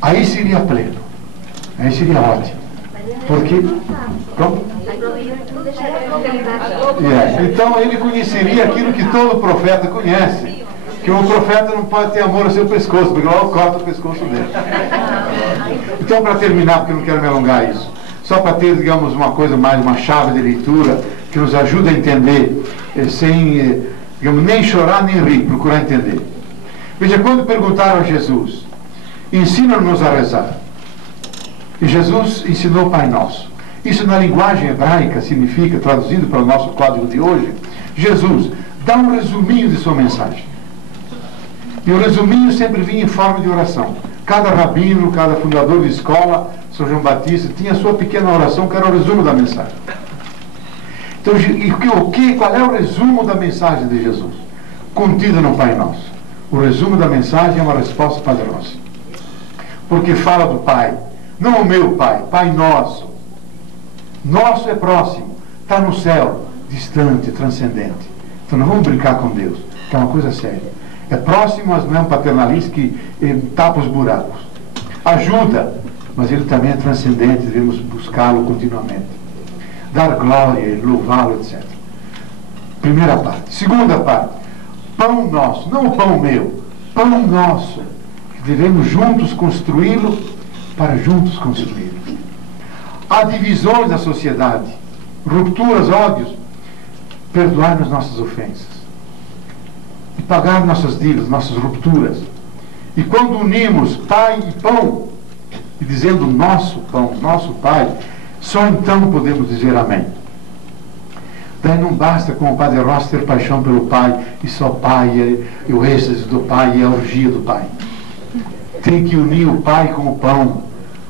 Aí seria pleno, aí seria ótimo. Porque então ele conheceria aquilo que todo profeta conhece, que um profeta não pode ter amor ao seu pescoço, porque logo corta o pescoço dele. Então, para terminar, porque eu não quero me alongar isso, só para ter, digamos, uma coisa mais, uma chave de leitura que nos ajuda a entender, sem, digamos, nem chorar nem rir, procurar entender. Veja, quando perguntaram a Jesus, ensina-nos a rezar, e Jesus ensinou o Pai Nosso. Isso na linguagem hebraica significa, traduzindo para o nosso código de hoje, Jesus dá um resuminho de sua mensagem. E o resuminho sempre vinha em forma de oração. Cada rabino, cada fundador de escola, São João Batista, tinha a sua pequena oração, que era o resumo da mensagem. Então, qual é o resumo da mensagem de Jesus? Contida no Pai Nosso. O resumo da mensagem é uma resposta poderosa. Porque fala do Pai. Não o meu Pai, Pai Nosso. Nosso é próximo, está no céu, distante, transcendente. Então não vamos brincar com Deus, que é uma coisa séria. É próximo, mas não é um paternalista que tapa os buracos. Ajuda, mas ele também é transcendente, devemos buscá-lo continuamente. Dar glória, louvá-lo, etc. Primeira parte. Segunda parte, pão nosso, não o pão meu, pão nosso, que devemos juntos construí-lo para juntos construí-lo. Há divisões da sociedade, rupturas, ódios, perdoar as nossas ofensas e pagar nossas dívidas, nossas rupturas. E quando unimos Pai e pão, e dizendo nosso pão, nosso Pai, só então podemos dizer amém. Daí não basta, como o Padre Rossi, ter paixão pelo Pai, e só Pai, e o êxtase do Pai, e a orgia do Pai. Tem que unir o Pai com o pão,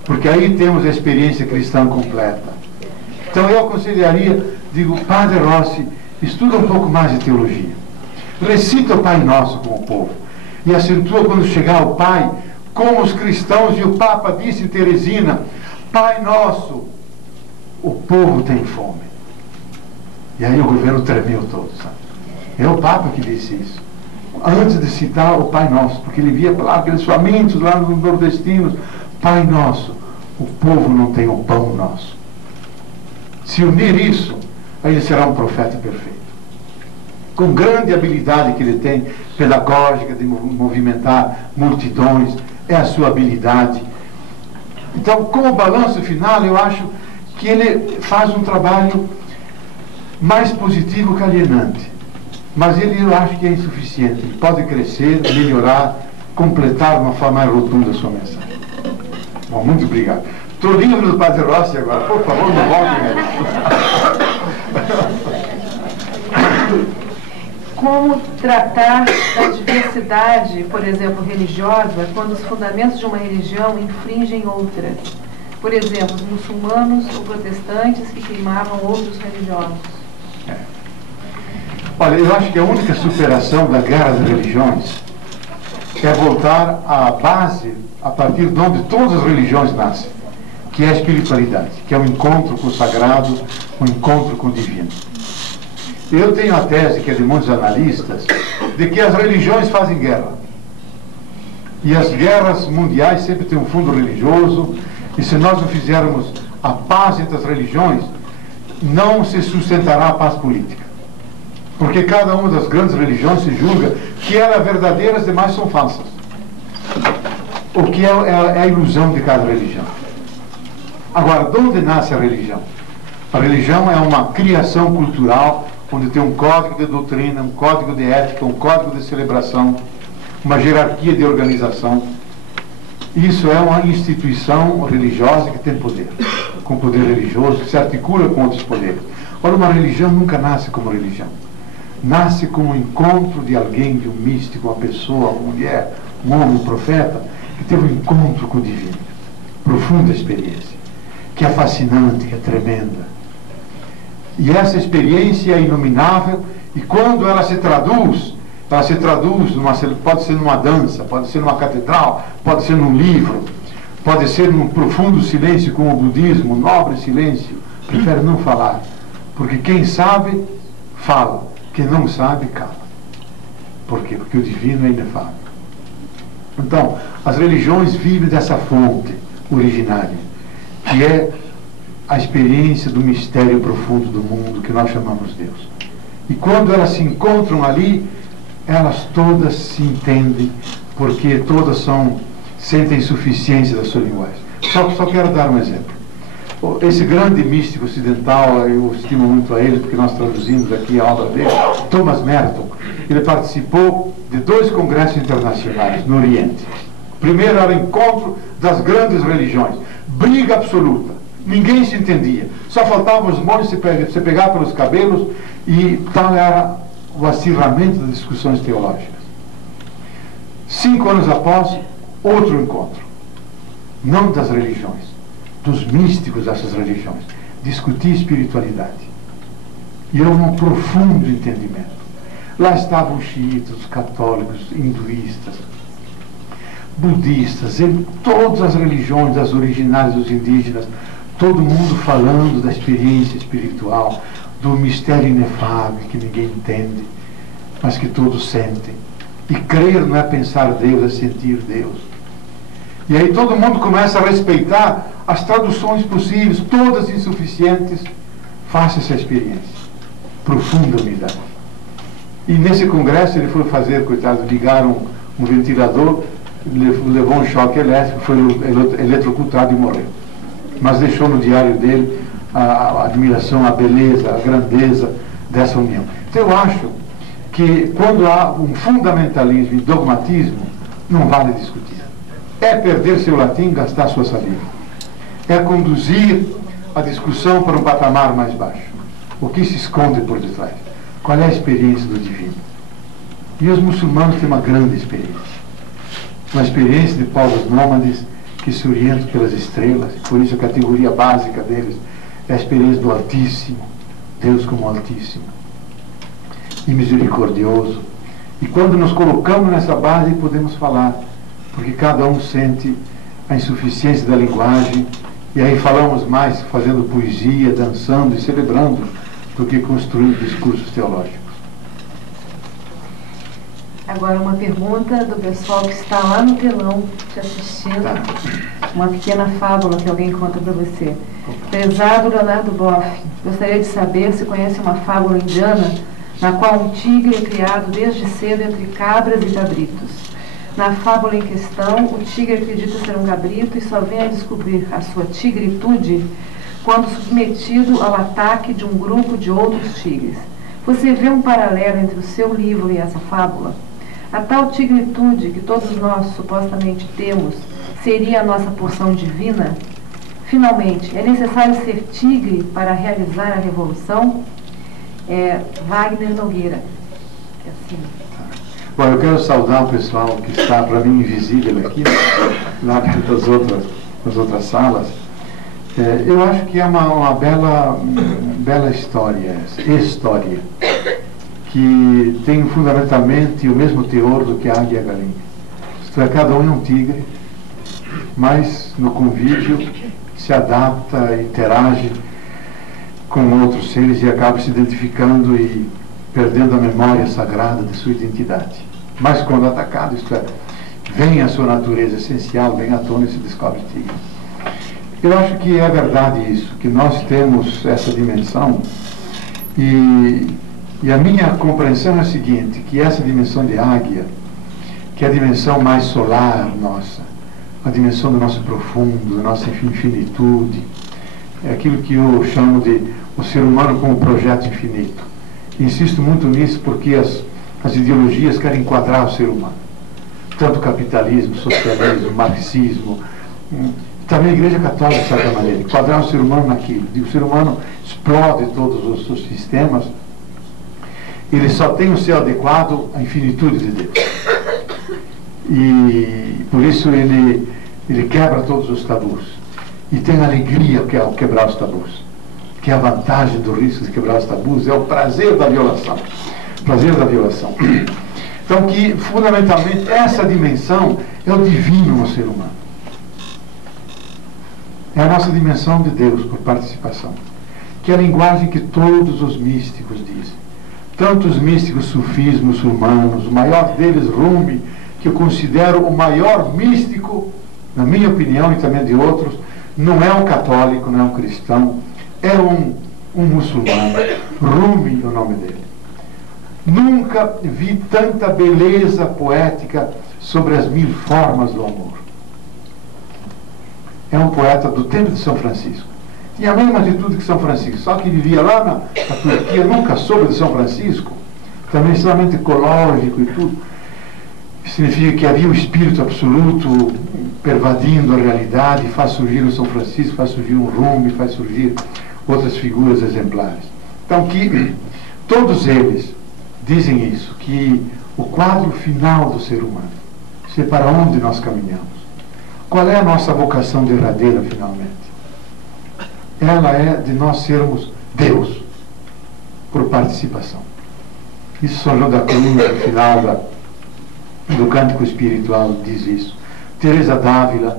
porque aí temos a experiência cristã completa. Então eu aconselharia, digo, Padre Rossi, estuda um pouco mais de teologia. Recita o Pai Nosso com o povo. E acentua quando chegar ao Pai, como os cristãos, e o Papa disse em Teresina, Pai Nosso, o povo tem fome. E aí o governo tremeu todo, sabe? É o Papa que disse isso. Antes de citar o Pai Nosso, porque ele via lá aqueles famintos lá nos nordestinos, Pai Nosso, o povo não tem o pão nosso. Se unir isso, aí ele será um profeta perfeito. Com grande habilidade que ele tem, pedagógica, de movimentar multidões, é a sua habilidade. Então, como balanço final, eu acho que ele faz um trabalho mais positivo que alienante. Mas ele, eu acho que é insuficiente. Ele pode crescer, melhorar, completar de uma forma mais rotunda a sua mensagem. Bom, muito obrigado. Estou livre do Padre Rossi agora. Por favor, não volte, Como tratar da diversidade, por exemplo, religiosa, quando os fundamentos de uma religião infringem outras? Por exemplo, os muçulmanos ou protestantes que queimavam outros religiosos. Olha, eu acho que a única superação da guerra das religiões é voltar à base, a partir de onde todas as religiões nascem, que é a espiritualidade, que é o encontro com o sagrado, o encontro com o divino. Eu tenho a tese, que é de muitos analistas, de que as religiões fazem guerra. E as guerras mundiais sempre têm um fundo religioso, e se nós não fizermos a paz entre as religiões, não se sustentará a paz política. Porque cada uma das grandes religiões se julga que ela é verdadeira, as demais são falsas. O que é a ilusão de cada religião. Agora, de onde nasce a religião? A religião é uma criação cultural, onde tem um código de doutrina, um código de ética, um código de celebração, uma jerarquia de organização. Isso é uma instituição religiosa que tem poder, com poder religioso, que se articula com outros poderes. Ora, uma religião nunca nasce como religião. Nasce como um encontro de alguém, de um místico, uma pessoa, uma mulher, um homem, um profeta, que teve um encontro com o divino. Profunda experiência, que é fascinante, que é tremenda. E essa experiência é inominável, e quando ela se traduz pode ser numa dança, pode ser numa catedral, pode ser num livro, pode ser num profundo silêncio como o budismo, um nobre silêncio. Prefere não falar, porque quem sabe, fala, quem não sabe, cala. Por quê? Porque o divino é inefável. Então, as religiões vivem dessa fonte originária, que é a experiência do mistério profundo do mundo, que nós chamamos Deus. E quando elas se encontram ali, elas todas se entendem, porque todas sentem insuficiência da sua linguagem. Só quero dar um exemplo. Esse grande místico ocidental, eu estimo muito a ele, porque nós traduzimos aqui a obra dele, Thomas Merton. Ele participou de 2 congressos internacionais no Oriente. O primeiro era o encontro das grandes religiões, briga absoluta, ninguém se entendia, só faltavam os monges se pegar pelos cabelos, e tal era o acirramento das discussões teológicas. 5 anos após, outro encontro, não das religiões, dos místicos dessas religiões, discutir espiritualidade. E houve um profundo entendimento. Lá estavam os xiitas, os católicos, hinduístas, budistas, todas as religiões, as originárias, os indígenas, todo mundo falando da experiência espiritual, do mistério inefável que ninguém entende, mas que todos sentem. E crer não é pensar Deus, é sentir Deus. E aí todo mundo começa a respeitar as traduções possíveis, todas insuficientes. Faça essa experiência. Profunda unidade. E nesse congresso ele foi fazer, coitado, ligaram um ventilador, levou um choque elétrico, foi eletrocutado e morreu. Mas deixou no diário dele a admiração, a beleza, a grandeza dessa união. Então eu acho que quando há um fundamentalismo e dogmatismo, não vale discutir. É perder seu latim, gastar sua saliva. É conduzir a discussão para um patamar mais baixo. O que se esconde por detrás? Qual é a experiência do divino? E os muçulmanos têm uma grande experiência. Uma experiência de povos nômades que se orientam pelas estrelas. Por isso a categoria básica deles é a experiência do Altíssimo, Deus como Altíssimo e misericordioso. E quando nos colocamos nessa base, podemos falar, porque cada um sente a insuficiência da linguagem, e aí falamos mais fazendo poesia, dançando e celebrando, do que construindo discursos teológicos. Agora uma pergunta do pessoal que está lá no telão te assistindo. Tá. Uma pequena fábula que alguém conta para você. Prezado Leonardo Boff, gostaria de saber se conhece uma fábula indiana na qual um tigre é criado desde cedo entre cabras e cabritos. Na fábula em questão, o tigre acredita ser um cabrito e só vem a descobrir a sua tigritude quando submetido ao ataque de um grupo de outros tigres. Você vê um paralelo entre o seu livro e essa fábula? A tal tigritude que todos nós supostamente temos seria a nossa porção divina? Finalmente, é necessário ser tigre para realizar a revolução? Wagner Nogueira. É assim. Bom, eu quero saudar o pessoal que está, para mim, invisível aqui, lá das outras salas. Eu acho que é uma bela história, que tem fundamentalmente o mesmo teor do que a águia e a galinha. Isto é, cada um é um tigre, mas no convívio se adapta, interage com outros seres e acaba se identificando e perdendo a memória sagrada de sua identidade. Mas quando atacado, isto é, vem a sua natureza essencial, vem à tona e se descobre tigre. Eu acho que é verdade isso, que nós temos essa dimensão e a minha compreensão é a seguinte, que essa dimensão de águia, que é a dimensão mais solar nossa, a dimensão do nosso profundo, da nossa infinitude. É aquilo que eu chamo de o ser humano como projeto infinito. Insisto muito nisso porque as ideologias querem enquadrar o ser humano. Tanto o capitalismo, socialismo, marxismo, também a Igreja Católica, de certa maneira, enquadrar o ser humano naquilo. O ser humano explode todos os seus sistemas, ele só tem o seu adequado à infinitude de Deus. E por isso ele quebra todos os tabus. E tem alegria ao quebrar os tabus. Que a vantagem do risco de quebrar os tabus é o prazer da violação. Prazer da violação. Então, que fundamentalmente essa dimensão é o divino no ser humano. É a nossa dimensão de Deus por participação. Que é a linguagem que todos os místicos dizem. Tanto os místicos sufis muçulmanos, o maior deles, Rumi, que eu considero o maior místico, na minha opinião e também de outros, não é um católico, não é um cristão, é um muçulmano. Rumi é o nome dele. Nunca vi tanta beleza poética sobre as 1000 formas do amor. É um poeta do tempo de São Francisco. Tinha a mesma atitude que São Francisco, só que vivia lá na Turquia, nunca soube de São Francisco, também extremamente ecológico e tudo. Significa que havia o espírito absoluto pervadindo a realidade, faz surgir o São Francisco, faz surgir um Rumi, faz surgir outras figuras exemplares. Então, que todos eles dizem isso, que o quadro final do ser humano, sei para onde nós caminhamos. Qual é a nossa vocação derradeira, finalmente? Ela é de nós sermos Deus, por participação. Isso São João da Cruz, no final do Cântico Espiritual, diz isso. Teresa d'Ávila,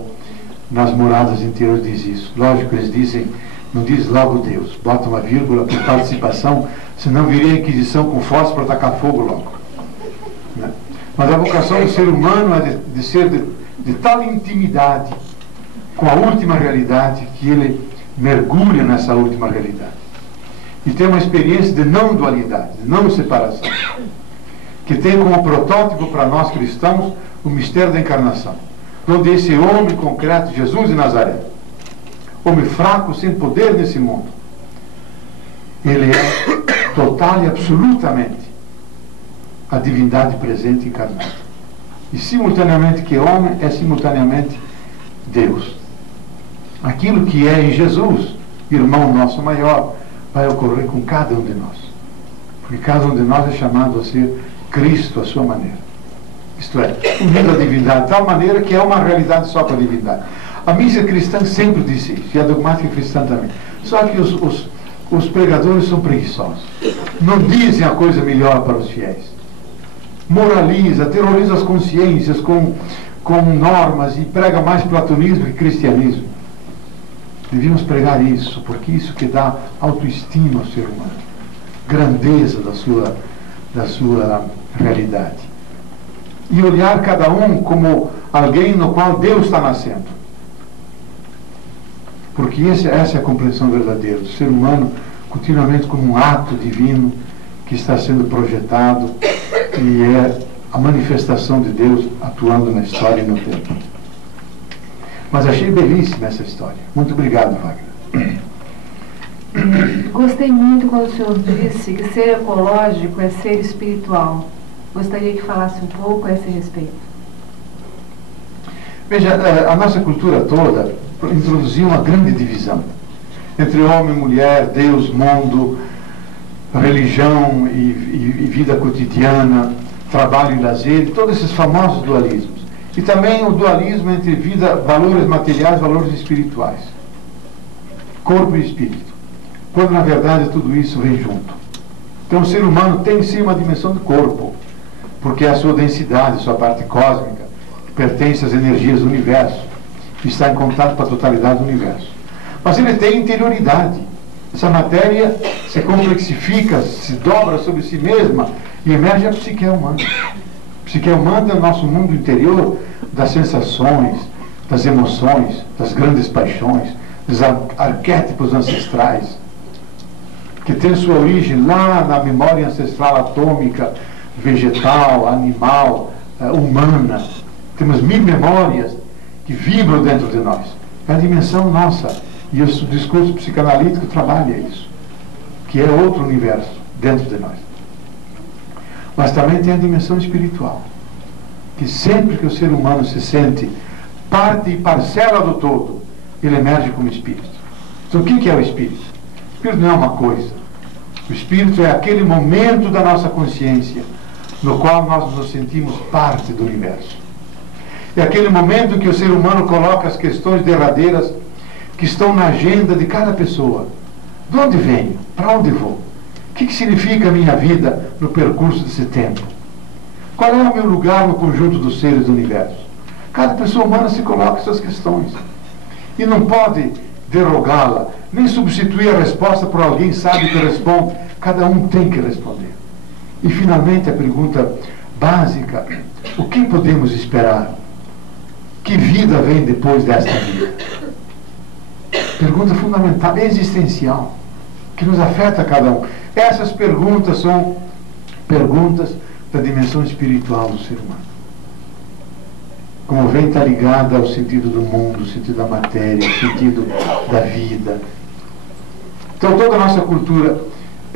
nas Moradas Interiores, diz isso. Lógico, eles dizem, não diz logo Deus, bota uma vírgula por participação, senão viria a Inquisição com força para atacar fogo logo. Né? Mas a vocação do ser humano é de ser de tal intimidade com a última realidade que ele mergulha nessa última realidade. E tem uma experiência de não dualidade, de não separação. Que tem como protótipo para nós cristãos o mistério da encarnação. Onde esse homem concreto, Jesus de Nazaré, homem fraco, sem poder nesse mundo, ele é total e absolutamente a divindade presente e encarnada. E simultaneamente que homem, é simultaneamente Deus. Aquilo que é em Jesus, irmão nosso maior, vai ocorrer com cada um de nós. Porque cada um de nós é chamado a ser Cristo à sua maneira. Isto é, unido à divindade de tal maneira que é uma realidade só com a divindade. A missa cristã sempre disse isso, e a dogmática cristã também. Só que os pregadores são preguiçosos. Não dizem a coisa melhor para os fiéis. Moraliza, terroriza as consciências com normas e prega mais platonismo que cristianismo. Devíamos pregar isso, porque isso que dá autoestima ao ser humano, grandeza da sua realidade. E olhar cada um como alguém no qual Deus está nascendo. Porque essa é a compreensão verdadeira do ser humano, continuamente como um ato divino que está sendo projetado e é a manifestação de Deus atuando na história e no tempo. Mas achei belíssima essa história. Muito obrigado, Wagner. Gostei muito quando o senhor disse que ser ecológico é ser espiritual. Gostaria que falasse um pouco a esse respeito. Veja, a nossa cultura toda introduziu uma grande divisão entre homem, mulher, Deus, mundo, religião e vida cotidiana, trabalho e lazer, todos esses famosos dualismos. E também o dualismo entre vida, valores materiais e valores espirituais. Corpo e espírito. Quando na verdade tudo isso vem junto. Então o ser humano tem em si uma dimensão de corpo, porque é a sua densidade, sua parte cósmica, que pertence às energias do universo, que está em contato com a totalidade do universo. Mas ele tem interioridade. Essa matéria se complexifica, se dobra sobre si mesma e emerge a psique humana. A psique humana é o nosso mundo interior das sensações, das emoções, das grandes paixões, dos arquétipos ancestrais, que tem sua origem lá na memória ancestral atômica, vegetal, animal, humana. Temos 1000 memórias que vibram dentro de nós. É a dimensão nossa. E o discurso psicanalítico trabalha isso, que é outro universo dentro de nós. Mas também tem a dimensão espiritual, que sempre que o ser humano se sente parte e parcela do todo, ele emerge como espírito. Então o que é o espírito? O espírito não é uma coisa. O espírito é aquele momento da nossa consciência no qual nós nos sentimos parte do universo. É aquele momento em que o ser humano coloca as questões derradeiras que estão na agenda de cada pessoa. De onde venho? Para onde vou? O que significa a minha vida no percurso desse tempo? Qual é o meu lugar no conjunto dos seres do universo? Cada pessoa humana se coloca essas questões. E não pode derrogá-la, nem substituir a resposta por alguém sábio que responde. Cada um tem que responder. E, finalmente, a pergunta básica: o que podemos esperar? Que vida vem depois desta vida? Pergunta fundamental, existencial, que nos afeta a cada um. Essas perguntas são perguntas da dimensão espiritual do ser humano. Como vem, está ligada ao sentido do mundo, ao sentido da matéria, ao sentido da vida. Então, toda a nossa cultura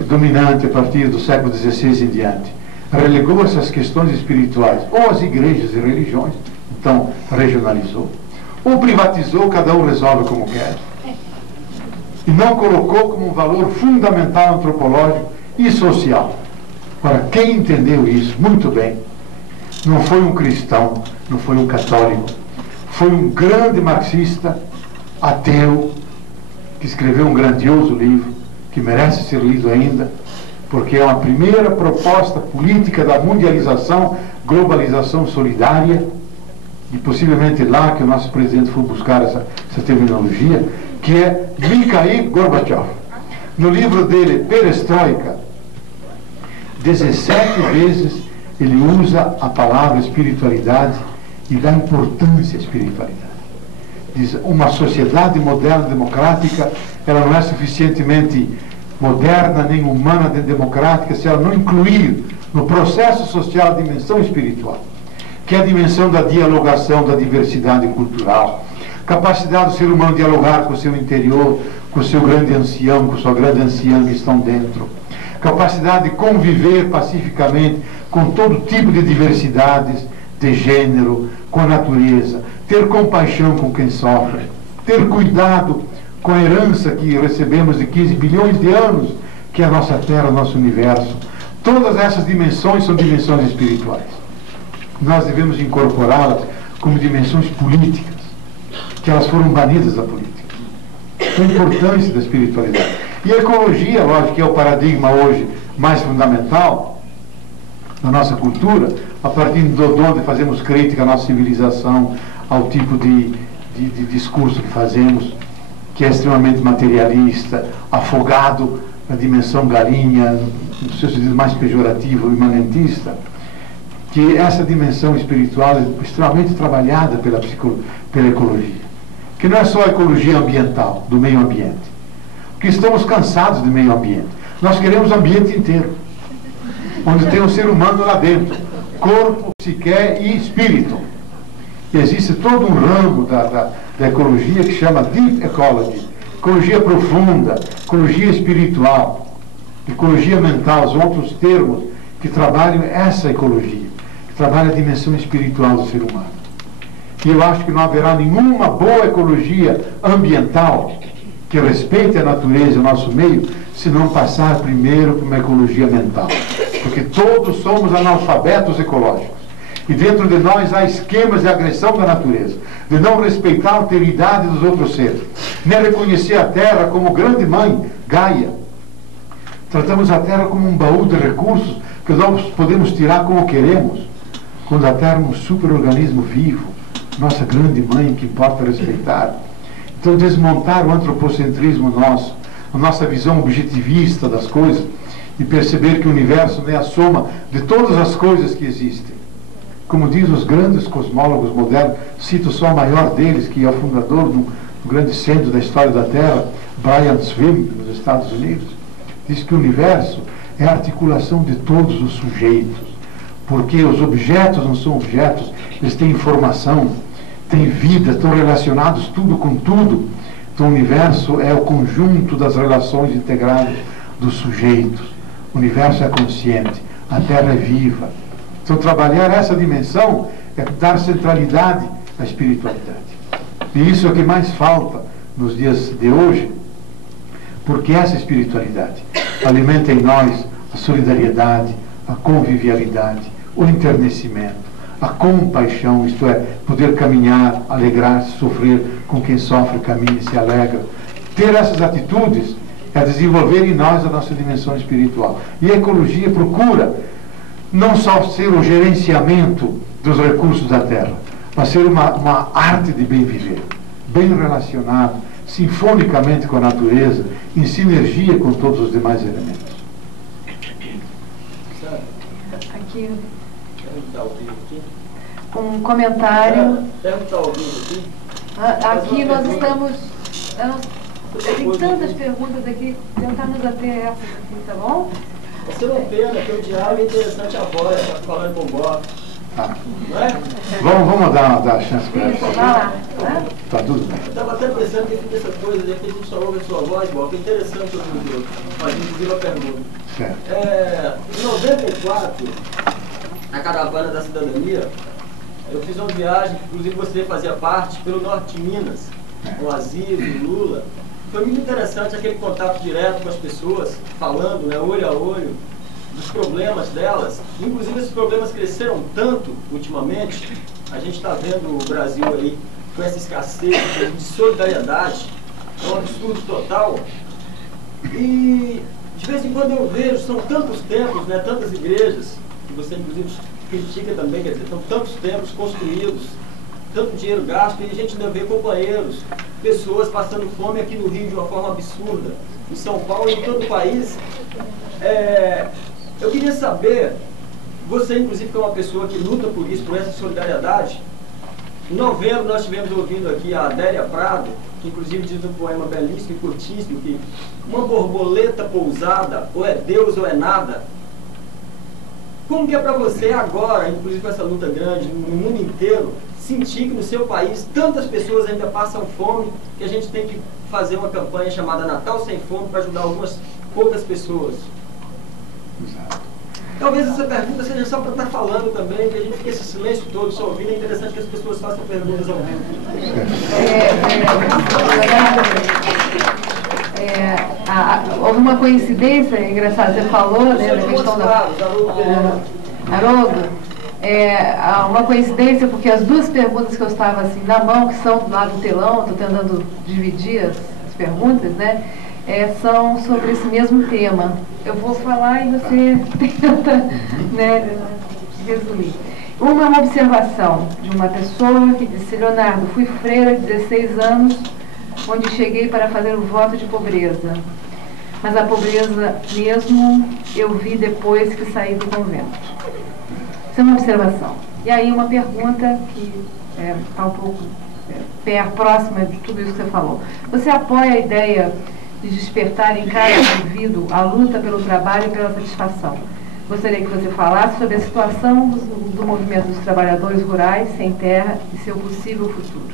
dominante a partir do século XVI em diante relegou essas questões espirituais ou às igrejas e religiões, então regionalizou, ou privatizou, cada um resolve como quer, e não colocou como um valor fundamental antropológico e social. Ora, quem entendeu isso muito bem não foi um cristão, não foi um católico, foi um grande marxista, ateu, que escreveu um grandioso livro, que merece ser lido ainda, porque é uma primeira proposta política da mundialização, globalização solidária, e possivelmente lá que o nosso presidente foi buscar essa terminologia, que é Mikhail Gorbachev. No livro dele, Perestroika, 17 vezes ele usa a palavra espiritualidade e dá importância à espiritualidade. Diz, uma sociedade moderna, democrática, ela não é suficientemente moderna, nem humana, nem democrática, se ela não incluir no processo social a dimensão espiritual, que é a dimensão da dialogação, da diversidade cultural, capacidade do ser humano dialogar com o seu interior, com o seu grande ancião, com sua grande anciã que estão dentro, capacidade de conviver pacificamente com todo tipo de diversidades de gênero, com a natureza, ter compaixão com quem sofre, ter cuidado com a herança que recebemos de 15 bilhões de anos, que é a nossa Terra, o nosso universo. Todas essas dimensões são dimensões espirituais. Nós devemos incorporá-las como dimensões políticas, que elas foram banidas da política. A importância da espiritualidade. E a ecologia, lógico, que é o paradigma hoje mais fundamental da nossa cultura, a partir de onde fazemos crítica à nossa civilização, ao tipo de discurso que fazemos, que é extremamente materialista, afogado na dimensão galinha, no seu sentido mais pejorativo, imanentista, que essa dimensão espiritual é extremamente trabalhada pela ecologia, que não é só a ecologia ambiental, do meio ambiente, porque estamos cansados do meio ambiente. Nós queremos o ambiente inteiro, onde tem o ser humano lá dentro, corpo, psique e espírito. E existe todo um ramo da ecologia que chama Deep Ecology, ecologia profunda, ecologia espiritual, ecologia mental, são outros termos que trabalham essa ecologia, que trabalham a dimensão espiritual do ser humano. E eu acho que não haverá nenhuma boa ecologia ambiental que respeite a natureza e o nosso meio, se não passar primeiro por uma ecologia mental. Porque todos somos analfabetos ecológicos. E dentro de nós há esquemas de agressão da natureza, de não respeitar a alteridade dos outros seres, nem reconhecer a Terra como grande mãe, Gaia. Tratamos a Terra como um baú de recursos que nós podemos tirar como queremos, quando a Terra é um superorganismo vivo, nossa grande mãe que importa respeitar. Então, desmontar o antropocentrismo nosso, a nossa visão objetivista das coisas, e perceber que o universo não é a soma de todas as coisas que existem. Como diz os grandes cosmólogos modernos, cito só o maior deles, que é o fundador do grande centro da história da Terra, Brian Swift, nos Estados Unidos, diz que o universo é a articulação de todos os sujeitos, porque os objetos não são objetos, eles têm informação, têm vida, estão relacionados tudo com tudo. Então o universo é o conjunto das relações integradas dos sujeitos. O universo é consciente, a Terra é viva. Então trabalhar essa dimensão é dar centralidade à espiritualidade. E isso é o que mais falta nos dias de hoje, porque essa espiritualidade alimenta em nós a solidariedade, a convivialidade, o enternecimento, a compaixão, isto é, poder caminhar, alegrar-se, sofrer com quem sofre, caminha e se alegra. Ter essas atitudes é desenvolver em nós a nossa dimensão espiritual. E a ecologia procura não só ser o gerenciamento dos recursos da terra, mas ser uma arte de bem viver, bem relacionado, sinfonicamente com a natureza, em sinergia com todos os demais elementos. Aqui, um comentário. Aqui nós estamos... Tem tantas perguntas aqui, tentarmos até essas aqui, tá bom? Essa é uma pena, que o diálogo é interessante a voz, está falando com o Bob. Não é? Vamos dar chance para ela. Vai lá. Tá tudo bem. Eu estava até pensando que fica essa coisa, de repente a gente só ouve a sua voz, Bob, é interessante ouvir os outros. Mas me diz uma pergunta. Certo. Em 94, na Caravana da Cidadania, eu fiz uma viagem, inclusive você fazia parte, pelo norte de Minas, com o Aziz, o Lula. Foi muito interessante aquele contato direto com as pessoas, falando, né, olho a olho, dos problemas delas. Inclusive, esses problemas cresceram tanto ultimamente. A gente está vendo o Brasil aí com essa escassez de solidariedade. É um absurdo total. E, de vez em quando eu vejo, são tantos templos, né, tantas igrejas, que você, inclusive, critica também, quer dizer, são tantos templos construídos, tanto dinheiro gasto, e a gente ainda vê companheiros, pessoas passando fome aqui no Rio de uma forma absurda, em São Paulo e em todo o país. Eu queria saber, você inclusive que é uma pessoa que luta por isso, por essa solidariedade. Em novembro nós estivemos ouvindo aqui a Adélia Prado, que inclusive diz um poema belíssimo e curtíssimo, que uma borboleta pousada, ou é Deus ou é nada. Como que é para você agora, inclusive com essa luta grande no mundo inteiro, sentir que no seu país tantas pessoas ainda passam fome, que a gente tem que fazer uma campanha chamada Natal Sem Fome para ajudar algumas poucas pessoas? Exato. Talvez essa pergunta seja só para estar falando também, que a gente fique esse silêncio todo só ouvindo. É interessante que as pessoas façam perguntas ao vivo. Houve uma coincidência engraçada, você falou, né, da questão da... Haroldo, há uma coincidência, porque as duas perguntas que eu estava assim na mão, que são do lado do telão, estou tentando dividir as perguntas, né, são sobre esse mesmo tema. Eu vou falar e você tenta, né, resumir. Uma é uma observação de uma pessoa que disse: Leonardo, fui freira de 16 anos, onde cheguei para fazer o voto de pobreza. Mas a pobreza mesmo eu vi depois que saí do convento. Isso é uma observação. E aí uma pergunta que está um pouco próxima de tudo isso que você falou. Você apoia a ideia de despertar em cada indivíduo a luta pelo trabalho e pela satisfação? Gostaria que você falasse sobre a situação do movimento dos trabalhadores rurais sem terra e seu possível futuro.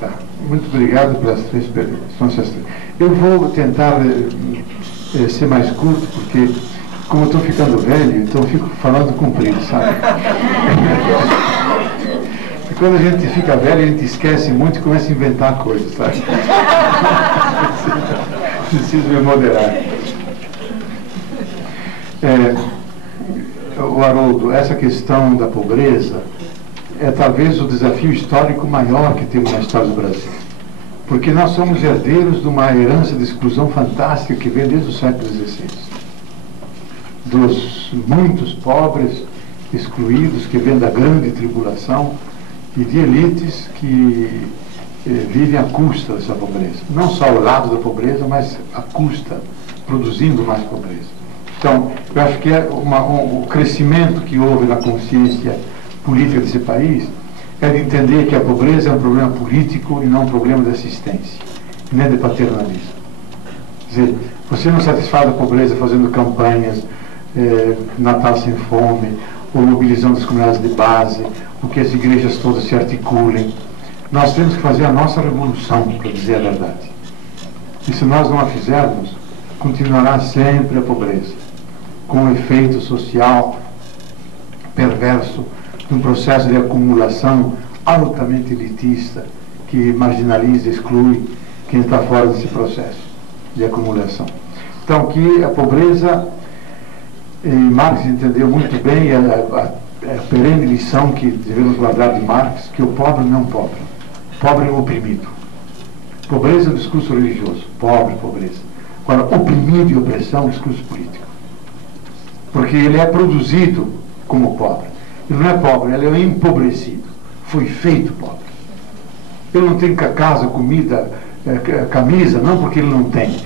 Tá. Muito obrigado pelas três perguntas. Eu vou tentar ser mais curto, porque como eu estou ficando velho, então eu fico falando comprido, sabe? E quando a gente fica velho, a gente esquece muito e começa a inventar coisas, sabe? Preciso me moderar. O Haroldo, essa questão da pobreza é talvez o desafio histórico maior que temos na história do Brasil. Porque nós somos herdeiros de uma herança de exclusão fantástica que vem desde o século XVI. Dos muitos pobres excluídos que vêm da grande tribulação e de elites que vivem à custa dessa pobreza. Não só ao lado da pobreza, mas à custa, produzindo mais pobreza. Então, eu acho que o crescimento que houve na consciência política desse país é de entender que a pobreza é um problema político e não um problema de assistência, nem de paternalismo. Quer dizer, você não satisfaz a pobreza fazendo campanhas, Natal Sem Fome, ou mobilizando as comunidades de base, ou que as igrejas todas se articulem. Nós temos que fazer a nossa revolução, para dizer a verdade. E se nós não a fizermos, continuará sempre a pobreza, com um efeito social perverso de um processo de acumulação altamente elitista, que marginaliza, exclui quem está fora desse processo de acumulação. Então, que a pobreza, e Marx entendeu muito bem a perene lição que devemos guardar de Marx, que o pobre não é um pobre, pobre é um oprimido. Pobreza é um discurso religioso, pobre, pobreza. Agora, oprimido e opressão é um discurso político. Porque ele é produzido como pobre. Ele não é pobre, ele é empobrecido. Foi feito pobre. Ele não tem casa, comida, camisa, não porque ele não tem.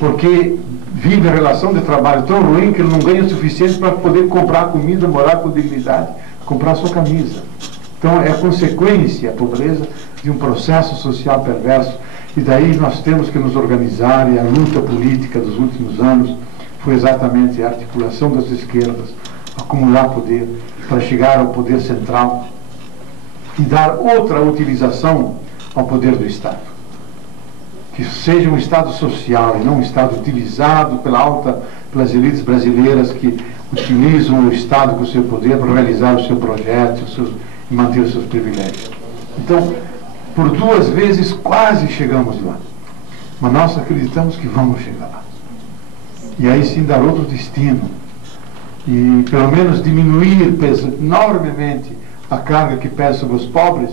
Porque vive a relação de trabalho tão ruim que ele não ganha o suficiente para poder comprar comida, morar com dignidade, comprar sua camisa. Então é a consequência, a pobreza, de um processo social perverso. E daí nós temos que nos organizar, e a luta política dos últimos anos foi exatamente a articulação das esquerdas, acumular poder para chegar ao poder central e dar outra utilização ao poder do Estado. Que seja um Estado social e não um Estado utilizado pelas elites brasileiras que utilizam o Estado com o seu poder para realizar o seu projeto e manter os seus privilégios. Então, por 2 vezes quase chegamos lá, mas nós acreditamos que vamos chegar lá. E aí sim dar outro destino e pelo menos diminuir enormemente a carga que pesa sobre os pobres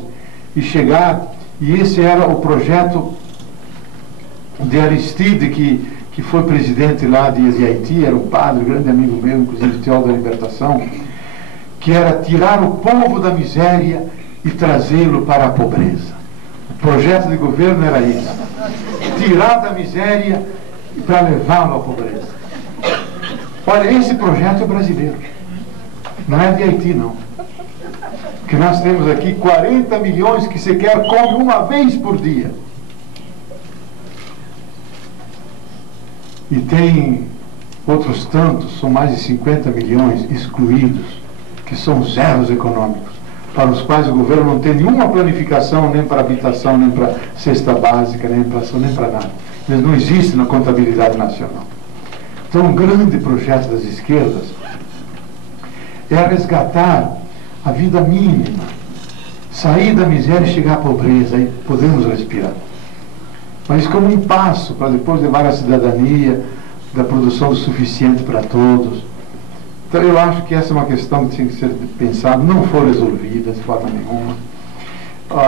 e chegar, e esse era o projeto de Aristide, que foi presidente lá de Haiti, era um padre, grande amigo meu, inclusive teólogo da libertação, que era tirar o povo da miséria e trazê-lo para a pobreza. O projeto de governo era isso, tirar da miséria para levá-lo à pobreza. Olha, esse projeto é brasileiro, não é de Haiti não, que nós temos aqui 40 milhões que sequer comem uma vez por dia. E tem outros tantos, são mais de 50 milhões excluídos, que são zeros econômicos, para os quais o governo não tem nenhuma planificação, nem para habitação, nem para cesta básica, nem para ação, nem para nada. Eles não existem na contabilidade nacional. Então, um grande projeto das esquerdas é resgatar a vida mínima, sair da miséria e chegar à pobreza, aí podemos respirar. Mas como um passo para depois levar a cidadania, da produção do suficiente para todos. Então eu acho que essa é uma questão que tem que ser pensada, não foi resolvida de forma nenhuma.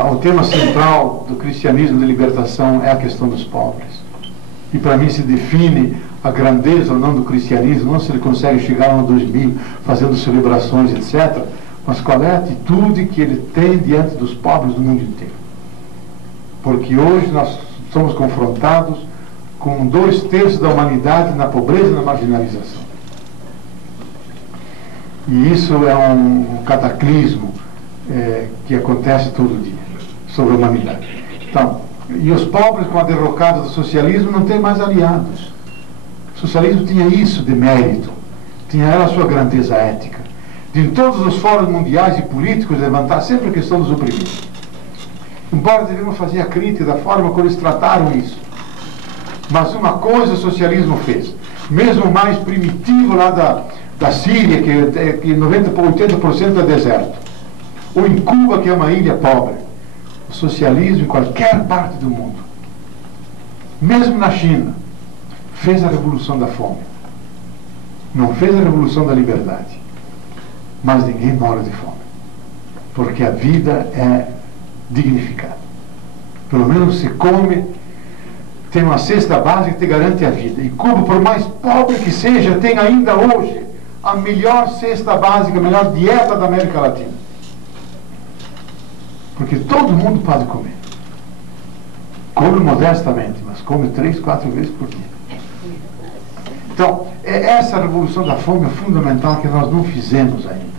O tema central do cristianismo de libertação é a questão dos pobres. E para mim se define a grandeza ou não do cristianismo, não se ele consegue chegar no 2000 fazendo celebrações, etc., mas qual é a atitude que ele tem diante dos pobres do mundo inteiro. Porque hoje nós somos confrontados com 2/3 da humanidade na pobreza e na marginalização. E isso é um cataclismo que acontece todo dia sobre a humanidade. Então, e os pobres, com a derrocada do socialismo, não têm mais aliados. O socialismo tinha isso de mérito, tinha ela a sua grandeza ética, de em todos os fóruns mundiais e políticos levantar sempre a questão dos oprimidos. Embora devemos fazer a crítica da forma como eles trataram isso, mas uma coisa o socialismo fez, mesmo o mais primitivo lá da Síria, que 80% é deserto, ou em Cuba, que é uma ilha pobre, o socialismo em qualquer parte do mundo, mesmo na China, fez a revolução da fome, não fez a revolução da liberdade, mas ninguém mora de fome, porque a vida é dignificada. Pelo menos se come, tem uma cesta básica que te garante a vida. E Cuba, por mais pobre que seja, tem ainda hoje a melhor cesta básica, a melhor dieta da América Latina. Porque todo mundo pode comer. Come modestamente, mas come 3, 4 vezes por dia. Então, essa revolução da fome é fundamental, que nós não fizemos ainda.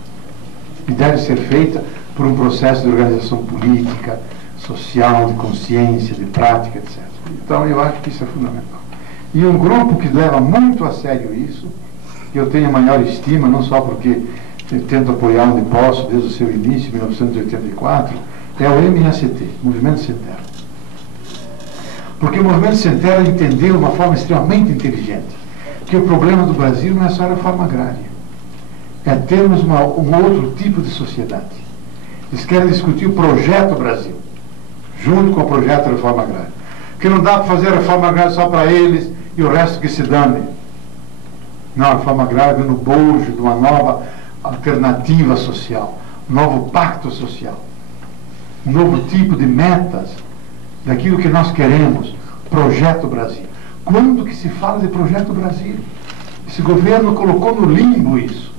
E deve ser feita por um processo de organização política, social, de consciência, de prática, etc. Então eu acho que isso é fundamental. E um grupo que leva muito a sério isso, eu tenho a maior estima, não só porque eu tento apoiar onde posso, desde o seu início, em 1984, é o MST, Movimento Sem Terra. Porque o Movimento Sem Terra entendeu de uma forma extremamente inteligente que o problema do Brasil não é só a reforma agrária, é termos um outro tipo de sociedade. Eles querem discutir o projeto Brasil, junto com o projeto Reforma Agrária. Porque não dá para fazer a reforma agrária só para eles e o resto que se dane. Não, a reforma agrária vem no bojo de uma nova alternativa social, um novo pacto social, um novo tipo de metas daquilo que nós queremos, Projeto Brasil. Quando que se fala de Projeto Brasil? Esse governo colocou no limbo isso.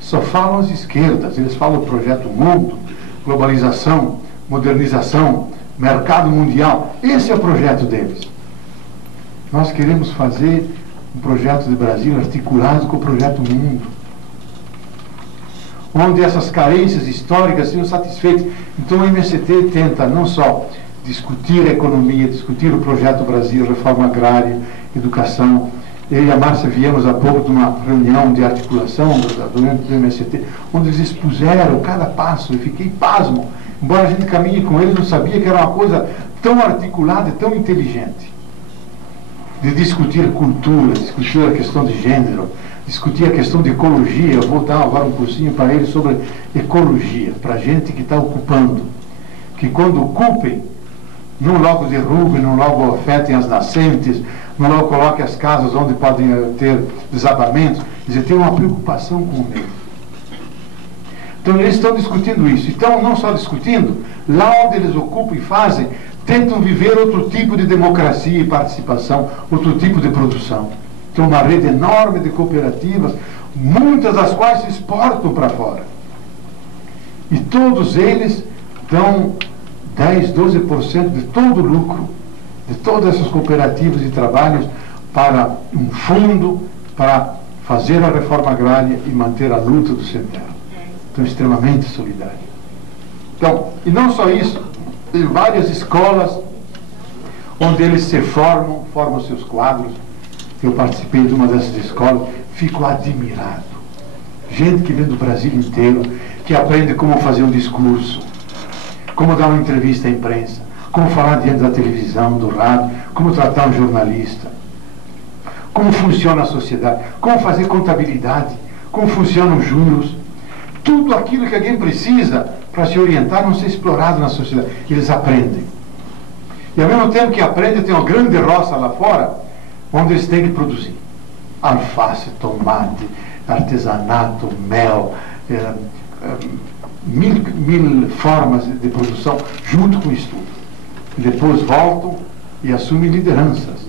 Só falam as esquerdas, eles falam Projeto Mundo, globalização, modernização, mercado mundial. Esse é o projeto deles. Nós queremos fazer um projeto de Brasil articulado com o Projeto Mundo, onde essas carências históricas sejam satisfeitas. Então o MST tenta não só discutir a economia, discutir o Projeto Brasil, reforma agrária, educação. Eu e a Márcia viemos há pouco de uma reunião de articulação do MST, onde eles expuseram cada passo, e fiquei pasmo. Embora a gente caminhe com eles, não sabia que era uma coisa tão articulada e tão inteligente. De discutir cultura, discutir a questão de gênero, discutir a questão de ecologia. Eu vou dar agora um cursinho para eles sobre ecologia, para a gente que está ocupando. Que quando ocupem, não logo derrubem, não logo afetem as nascentes, não logo coloquem as casas onde podem ter desabamentos. Quer dizer, tem uma preocupação com o meio. Então eles estão discutindo isso. Então, não só discutindo, lá onde eles ocupam e fazem, tentam viver outro tipo de democracia e participação, outro tipo de produção. Então, uma rede enorme de cooperativas, muitas das quais se exportam para fora. E todos eles dão 10, 12% de todo o lucro de todas essas cooperativas e trabalhos para um fundo para fazer a reforma agrária e manter a luta do sem terra. Então, extremamente solidário. Então, e não só isso, tem várias escolas onde eles se formam seus quadros. Eu participei de uma dessas escolas, fico admirado. Gente que vem do Brasil inteiro, que aprende como fazer um discurso, como dar uma entrevista à imprensa, como falar diante da televisão, do rádio, como tratar um jornalista, como funciona a sociedade, como fazer contabilidade, como funcionam os juros, tudo aquilo que alguém precisa para se orientar, não ser explorado na sociedade. Eles aprendem. E ao mesmo tempo que aprendem, tem uma grande roça lá fora, onde eles têm que produzir alface, tomate, artesanato, mel, mil formas de produção, junto com o estudo. E depois voltam e assumem lideranças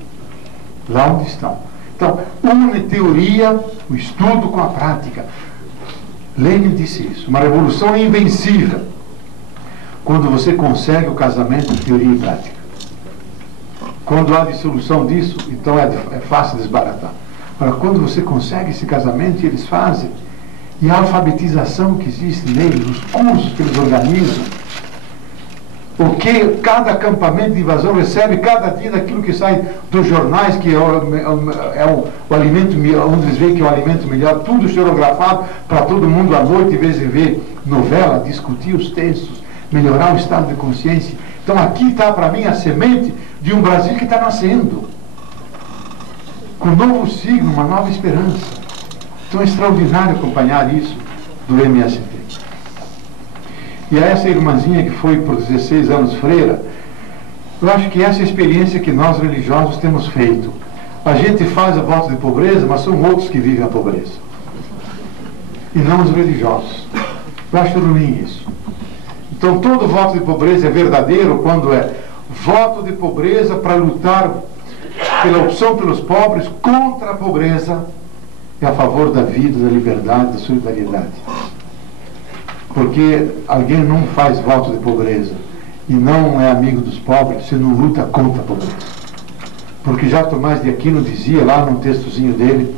lá onde estão. Então, une teoria, o estudo com a prática. Lenin disse isso, uma revolução é invencível quando você consegue o casamento de teoria e prática. Quando há dissolução disso, então é fácil desbaratar. Agora, quando você consegue esse casamento, eles fazem, e a alfabetização que existe neles, os cursos que eles organizam, o que cada acampamento de invasão recebe cada dia daquilo que sai dos jornais, que é o alimento, onde eles veem que é o alimento melhor, tudo esferografado para todo mundo à noite, em vez de ver novela, discutir os textos, melhorar o estado de consciência. Então aqui está para mim a semente de um Brasil que está nascendo, com um novo signo, uma nova esperança. Então é extraordinário acompanhar isso do MST. E a essa irmãzinha que foi por 16 anos freira, eu acho que essa é a experiência que nós religiosos temos feito. A gente faz o voto de pobreza, mas são outros que vivem a pobreza. E não os religiosos. Eu acho ruim isso. Então todo voto de pobreza é verdadeiro quando é voto de pobreza para lutar pela opção pelos pobres contra a pobreza e a favor da vida, da liberdade, da solidariedade. Porque alguém não faz voto de pobreza e não é amigo dos pobres se não luta contra a pobreza. Porque já Tomás de Aquino dizia lá num textozinho dele,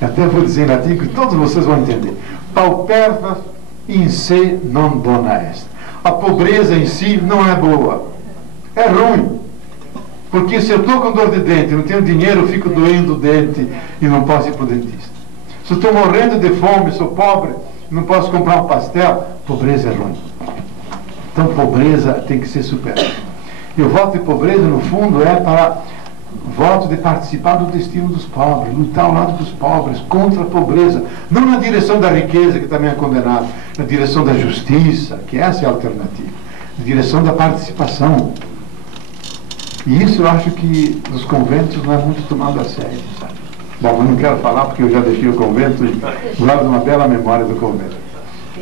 até vou dizer em latim que todos vocês vão entender: paupertas in se non bona est. A pobreza em si não é boa, é ruim. Porque se eu estou com dor de dente, não tenho dinheiro, eu fico doendo o dente e não posso ir para o dentista. Se eu estou morrendo de fome, sou pobre não posso comprar um pastel, pobreza é ruim. Então, pobreza tem que ser superada. E o voto de pobreza, no fundo, é para voto de participar do destino dos pobres, lutar ao lado dos pobres, contra a pobreza, não na direção da riqueza, que também é condenado, na direção da justiça, que essa é a alternativa, na direção da participação. E isso eu acho que nos conventos não é muito tomado a sério, sabe? Bom, eu não quero falar porque eu já deixei o convento e guardo uma bela memória do convento.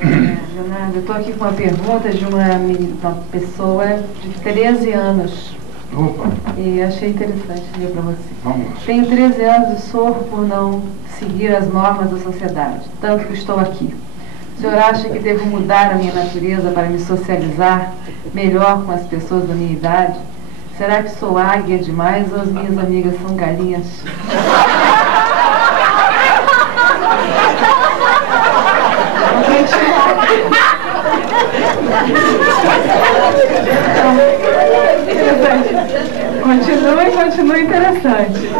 Leonardo, eu estou aqui com uma pergunta de uma pessoa de 13 anos. Opa. E achei interessante ler para você. Vamos lá. Tenho 13 anos e sofro por não seguir as normas da sociedade, tanto que estou aqui. O senhor acha que devo mudar a minha natureza para me socializar melhor com as pessoas da minha idade? Será que sou águia demais ou as minhas amigas são galinhas? Continue interessante.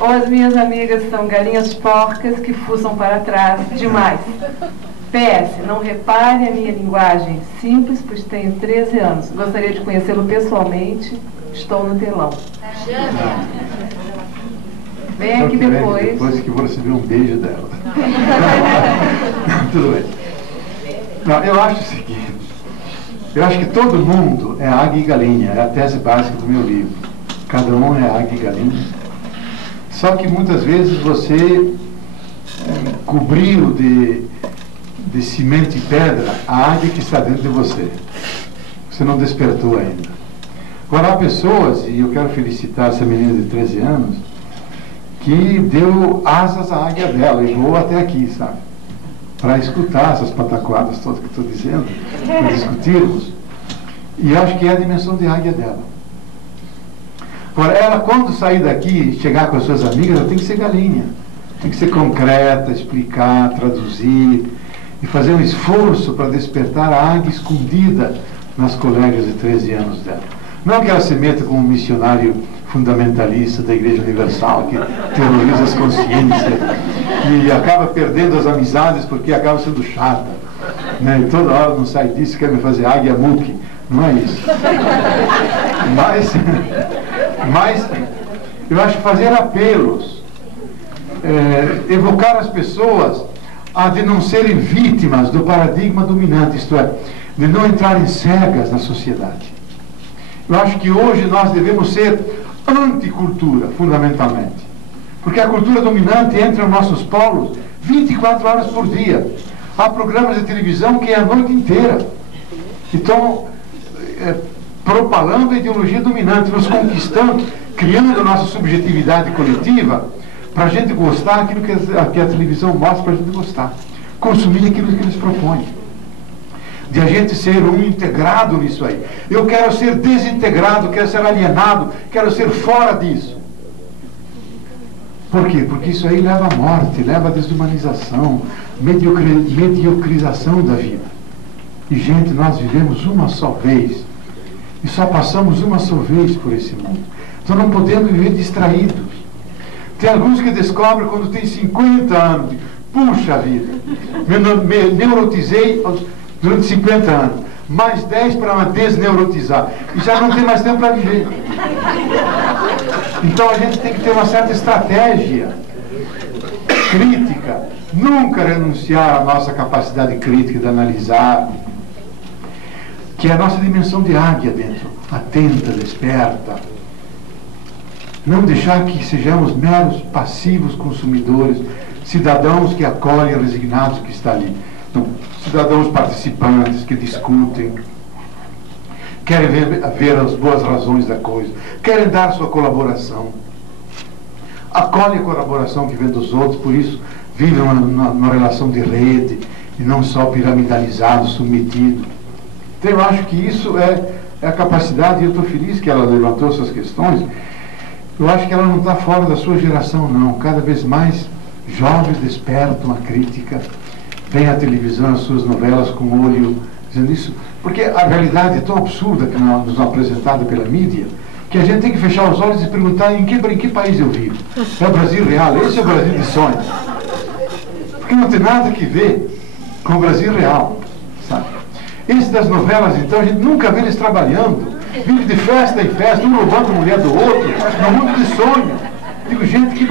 Ou as minhas amigas são galinhas porcas que fuçam para trás demais. PS, não repare a minha linguagem simples, pois tenho 13 anos. Gostaria de conhecê-lo pessoalmente. Estou no telão. Vem aqui depois. Depois que vou receber um beijo dela. Tudo bem. Não, eu acho o seguinte. Eu acho que todo mundo é águia e galinha. É a tese básica do meu livro. Cada um é águia e galinha. Só que muitas vezes você cobriu de cimento e pedra a águia que está dentro de você. Você não despertou ainda. Agora há pessoas, e eu quero felicitar essa menina de 13 anos, que deu asas à águia dela e voou até aqui, sabe? Para escutar essas pataquadas todas que estou dizendo, para discutirmos. E acho que é a dimensão de águia dela. Agora, ela, quando sair daqui e chegar com as suas amigas, ela tem que ser galinha. Tem que ser concreta, explicar, traduzir e fazer um esforço para despertar a águia escondida nas colegas de 13 anos dela. Não que ela se meta como um missionário fundamentalista da Igreja Universal, que terroriza as consciências e acaba perdendo as amizades porque acaba sendo chata, né? E toda hora não sai disso, quer me fazer águia muque. Não é isso. Mas eu acho que fazer apelos, evocar as pessoas a de não serem vítimas do paradigma dominante, isto é, de não entrarem cegas na sociedade. Eu acho que hoje nós devemos ser anticultura, fundamentalmente. Porque a cultura dominante entra nos nossos polos 24 horas por dia. Há programas de televisão que é a noite inteira. Então, propalando a ideologia dominante, nos conquistando, criando a nossa subjetividade coletiva, para a gente gostar daquilo que a televisão mostra para a gente gostar. Consumir aquilo que eles propõem. De a gente ser um integrado nisso aí. Eu quero ser desintegrado, quero ser alienado, quero ser fora disso. Por quê? Porque isso aí leva à morte, leva à desumanização, mediocrização da vida. E, gente, nós vivemos uma só vez. E só passamos uma só vez por esse mundo. Então não podemos viver distraídos. Tem alguns que descobrem quando tem 50 anos. Puxa vida, me neurotizei durante 50 anos. Mais 10 para me desneurotizar. E já não tem mais tempo para viver. Então a gente tem que ter uma certa estratégia crítica. Nunca renunciar à nossa capacidade crítica de analisar, que é a nossa dimensão de águia dentro, atenta, desperta. Não deixar que sejamos meros passivos consumidores, cidadãos que acolhem resignados que está ali. Não, cidadãos participantes que discutem, querem ver as boas razões da coisa, querem dar sua colaboração. Acolhem a colaboração que vem dos outros, por isso vivem numa relação de rede e não só piramidalizado, submetido. Então eu acho que isso é a capacidade, e eu estou feliz que ela levantou essas questões. Eu acho que ela não está fora da sua geração, não. Cada vez mais jovens despertam a crítica, vêm à televisão, as suas novelas com o olho dizendo isso, porque a realidade é tão absurda que nos é apresentada pela mídia, que a gente tem que fechar os olhos e perguntar em que país eu vivo. É o Brasil real? Esse é o Brasil de sonhos. Porque que não tem nada que ver com o Brasil real, sabe? Esse das novelas, então, a gente nunca vê eles trabalhando, vive de festa em festa, um roubando a mulher do outro, num mundo de sonho. Digo, gente,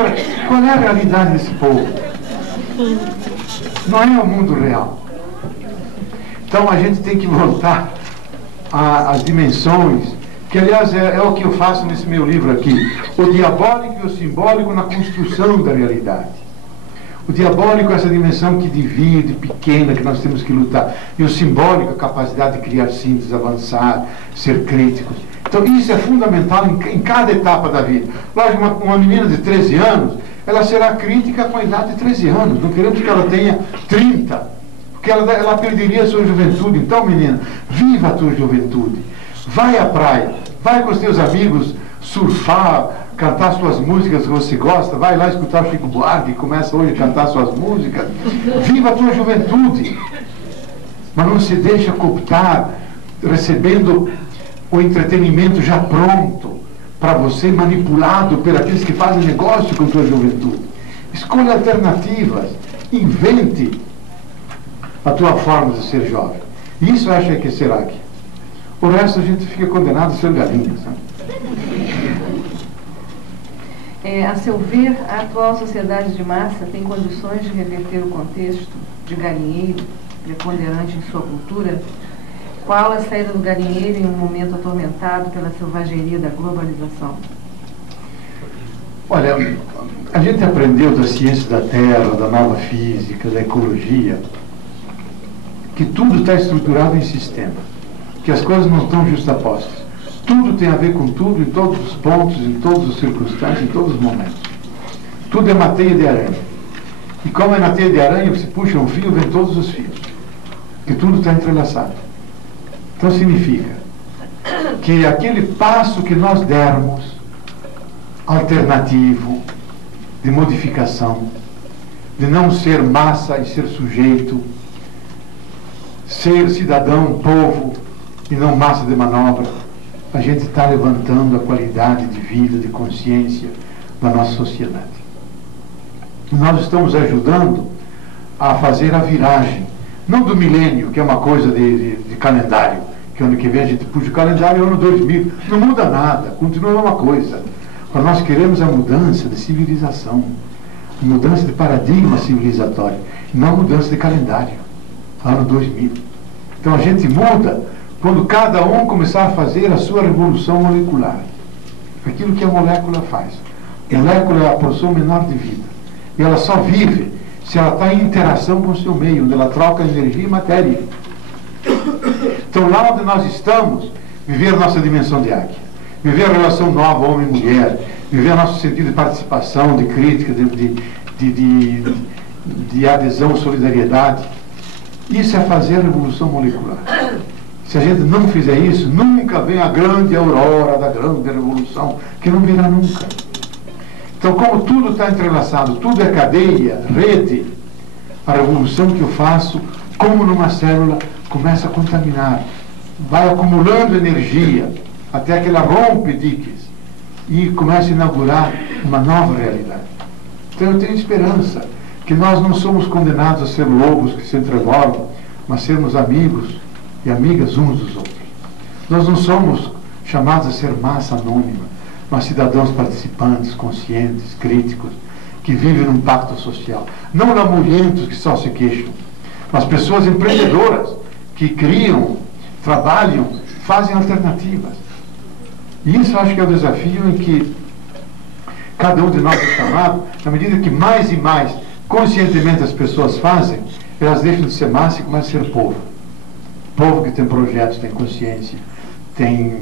qual é a realidade desse povo? Não é o mundo real. Então a gente tem que voltar às dimensões, que aliás é o que eu faço nesse meu livro aqui, o diabólico e o simbólico na construção da realidade. O diabólico é essa dimensão que divide, pequena, que nós temos que lutar. E o simbólico, a capacidade de criar síntese, avançar, ser críticos. Então isso é fundamental em cada etapa da vida. Lógico, uma menina de 13 anos, ela será crítica com a idade de 13 anos. Não queremos que ela tenha 30, porque ela perderia a sua juventude. Então, menina, viva a tua juventude. Vai à praia, vai com os teus amigos surfar, cantar suas músicas que você gosta, vai lá escutar o Chico Buarque, que começa hoje a cantar suas músicas. Viva a tua juventude. Mas não se deixa cooptar, recebendo o entretenimento já pronto para você, manipulado por aqueles que fazem negócio com a tua juventude. Escolha alternativas, invente a tua forma de ser jovem. Isso eu acho que será aqui. O resto a gente fica condenado a ser galinha, sabe? A seu ver, a atual sociedade de massa tem condições de reverter o contexto de galinheiro preponderante em sua cultura? Qual a saída do galinheiro em um momento atormentado pela selvageria da globalização? Olha, a gente aprendeu da ciência da Terra, da nova física, da ecologia, que tudo está estruturado em sistema, que as coisas não estão justapostas. Tudo tem a ver com tudo, em todos os pontos, em todas as circunstâncias, em todos os momentos. Tudo é uma teia de aranha. E como é na teia de aranha, você puxa um fio, vem todos os fios. Porque tudo está entrelaçado. Então significa que aquele passo que nós dermos, alternativo, de modificação, de não ser massa e ser sujeito, ser cidadão, povo, e não massa de manobra, a gente está levantando a qualidade de vida, de consciência da nossa sociedade. Nós estamos ajudando a fazer a viragem, não do milênio, que é uma coisa de calendário, que ano que vem a gente puxa o calendário, ano 2000, não muda nada, continua a mesma coisa. Mas nós queremos a mudança de civilização, a mudança de paradigma civilizatório, e não a mudança de calendário, ano 2000. Então a gente muda quando cada um começar a fazer a sua revolução molecular. Aquilo que a molécula faz. A molécula é a porção menor de vida. E ela só vive se ela está em interação com o seu meio, onde ela troca energia e matéria. Então, lá onde nós estamos, viver a nossa dimensão de águia. Viver a relação nova homem e mulher. Viver nosso sentido de participação, de crítica, de adesão, solidariedade. Isso é fazer a revolução molecular. Se a gente não fizer isso, nunca vem a grande aurora da grande revolução, que não virá nunca. Então, como tudo está entrelaçado, tudo é cadeia, rede, a revolução que eu faço, como numa célula, começa a contaminar, vai acumulando energia, até que ela rompe diques e começa a inaugurar uma nova realidade. Então eu tenho esperança que nós não somos condenados a ser lobos que se entrevoltam, mas sermos amigos e amigas uns dos outros. Nós não somos chamados a ser massa anônima, mas cidadãos participantes, conscientes, críticos, que vivem num pacto social. Não lamurientos que só se queixam, mas pessoas empreendedoras, que criam, trabalham, fazem alternativas. E isso eu acho que é o desafio em que cada um de nós é chamado, na medida que mais e mais conscientemente as pessoas fazem, elas deixam de ser massa e começam a ser povo. Povo que tem projetos, tem consciência, tem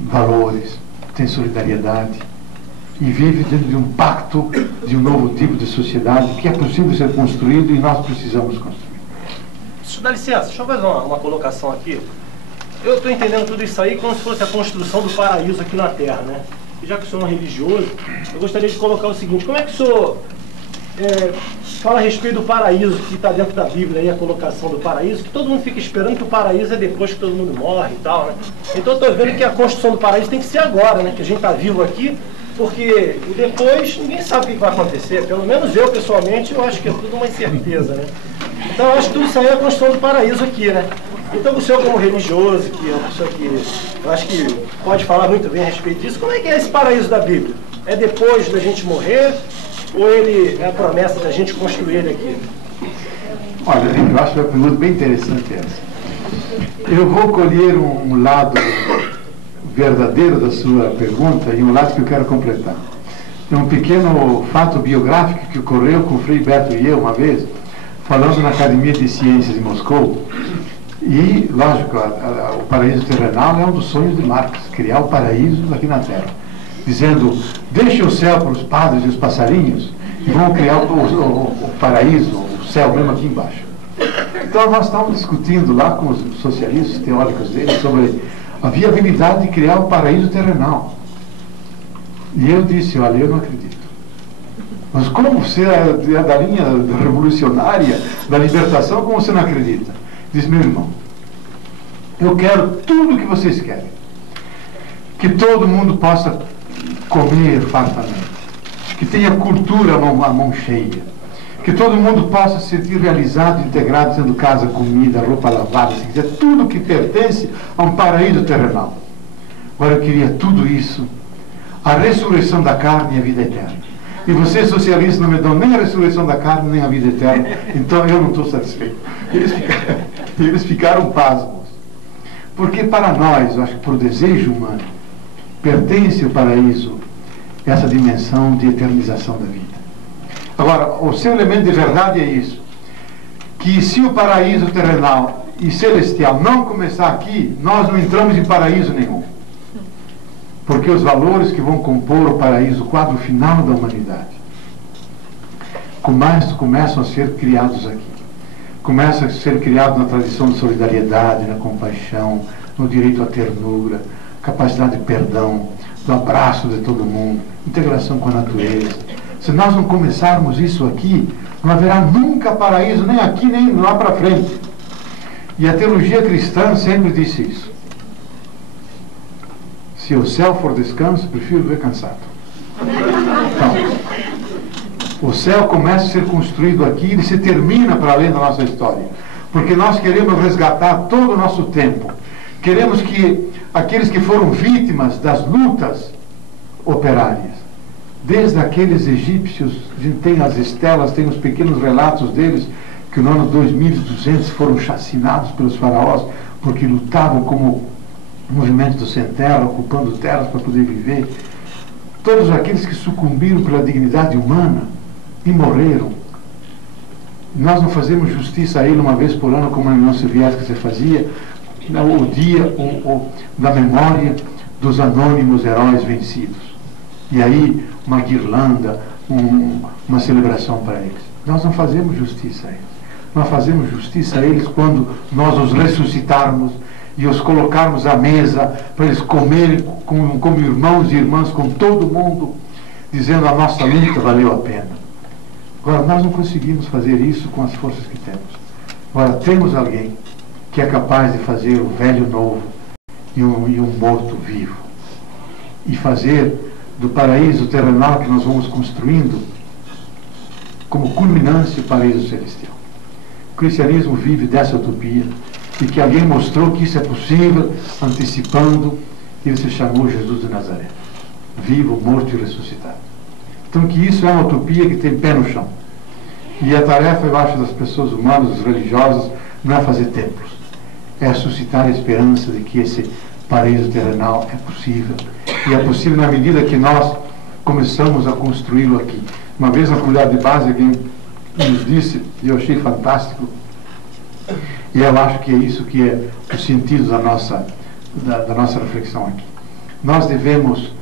valores, tem solidariedade e vive dentro de um pacto de um novo tipo de sociedade que é possível ser construído e nós precisamos construir. Dá licença, deixa eu fazer uma colocação aqui. Eu estou entendendo tudo isso aí como se fosse a construção do paraíso aqui na Terra, né? E já que o senhor é um religioso, eu gostaria de colocar o seguinte: como é que o senhor fala a respeito do paraíso que está dentro da Bíblia, aí, a colocação do paraíso, que todo mundo fica esperando que o paraíso é depois que todo mundo morre e tal, né? Então eu estou vendo que a construção do paraíso tem que ser agora, né? Que a gente está vivo aqui, Porque depois ninguém sabe o que vai acontecer. Pelo menos eu, pessoalmente, eu acho que é tudo uma incerteza, né? Então eu acho que tudo isso aí é a construção do paraíso aqui, né? Então o senhor, como religioso, que é uma pessoa que eu acho que pode falar muito bem a respeito disso, como é que é esse paraíso da Bíblia? É depois da gente morrer ou ele é a promessa da gente construir ele aqui? Olha, eu acho uma pergunta bem interessante essa. Eu vou colher um lado verdadeiro da sua pergunta e um lado que eu quero completar. É um pequeno fato biográfico que ocorreu com o Frei Beto e eu uma vez, falando na Academia de Ciências de Moscou. E, lógico, o paraíso terrenal é um dos sonhos de Marx, criar o paraíso aqui na Terra. Dizendo, deixe o céu para os padres e os passarinhos e vão criar o paraíso, o céu mesmo aqui embaixo. Então nós estávamos discutindo lá com os socialistas teóricos deles sobre a viabilidade de criar o paraíso terrenal. E eu disse, olha, eu não acredito. Mas como você é da linha revolucionária, da libertação, como você não acredita? Diz, meu irmão, eu quero tudo o que vocês querem. Que todo mundo possa comer fartamente. Que tenha cultura à mão cheia. Que todo mundo possa se sentir realizado, integrado, tendo casa, comida, roupa lavada, se quiser, tudo que pertence a um paraíso terrenal. Agora eu queria tudo isso, a ressurreição da carne e a vida eterna. E vocês socialistas não me dão nem a ressurreição da carne, nem a vida eterna, então eu não estou satisfeito. Eles ficaram pasmos. Porque para nós, eu acho que para o desejo humano, pertence ao paraíso essa dimensão de eternização da vida. Agora, o seu elemento de verdade é isso, que se o paraíso terrenal e celestial não começar aqui, nós não entramos em paraíso nenhum. Porque os valores que vão compor o paraíso, o quadro final da humanidade, começam a ser criados aqui. Começam a ser criados na tradição de solidariedade, na compaixão, no direito à ternura, capacidade de perdão, do abraço de todo mundo, integração com a natureza. Se nós não começarmos isso aqui, não haverá nunca paraíso, nem aqui, nem lá para frente. E a teologia cristã sempre disse isso. Se o céu for descanso, prefiro ver cansado. Então, o céu começa a ser construído aqui e ele se termina para além da nossa história. Porque nós queremos resgatar todo o nosso tempo. Queremos que aqueles que foram vítimas das lutas operárias, desde aqueles egípcios, a gente tem as estelas, tem os pequenos relatos deles, que no ano 2200 foram chacinados pelos faraós, porque lutavam como movimento do sem terra, ocupando terras para poder viver. Todos aqueles que sucumbiram pela dignidade humana e morreram. Nós não fazemos justiça a ele uma vez por ano, como na União Soviética se fazia, o dia da memória dos anônimos heróis vencidos. E aí, uma guirlanda, uma celebração para eles. Nós não fazemos justiça a eles. Nós fazemos justiça a eles quando nós os ressuscitarmos e os colocarmos à mesa para eles comerem como irmãos e irmãs com todo mundo, dizendo a nossa luta valeu a pena. Agora, nós não conseguimos fazer isso com as forças que temos. Agora, temos alguém que é capaz de fazer o velho novo e um morto vivo. E fazer do paraíso terrenal que nós vamos construindo como culminância o paraíso celestial. O cristianismo vive dessa utopia e que alguém mostrou que isso é possível, antecipando, e ele se chamou Jesus de Nazaré, vivo, morto e ressuscitado. Então que isso é uma utopia que tem pé no chão. E a tarefa, eu acho, das pessoas humanas, das religiosas, não é fazer templos, é suscitar a esperança de que esse paraíso terrenal é possível. E é possível na medida que nós começamos a construí-lo aqui. Uma vez na comunidade de base, alguém nos disse, e eu achei fantástico, e eu acho que é isso que é o sentido da nossa reflexão aqui. Nós devemos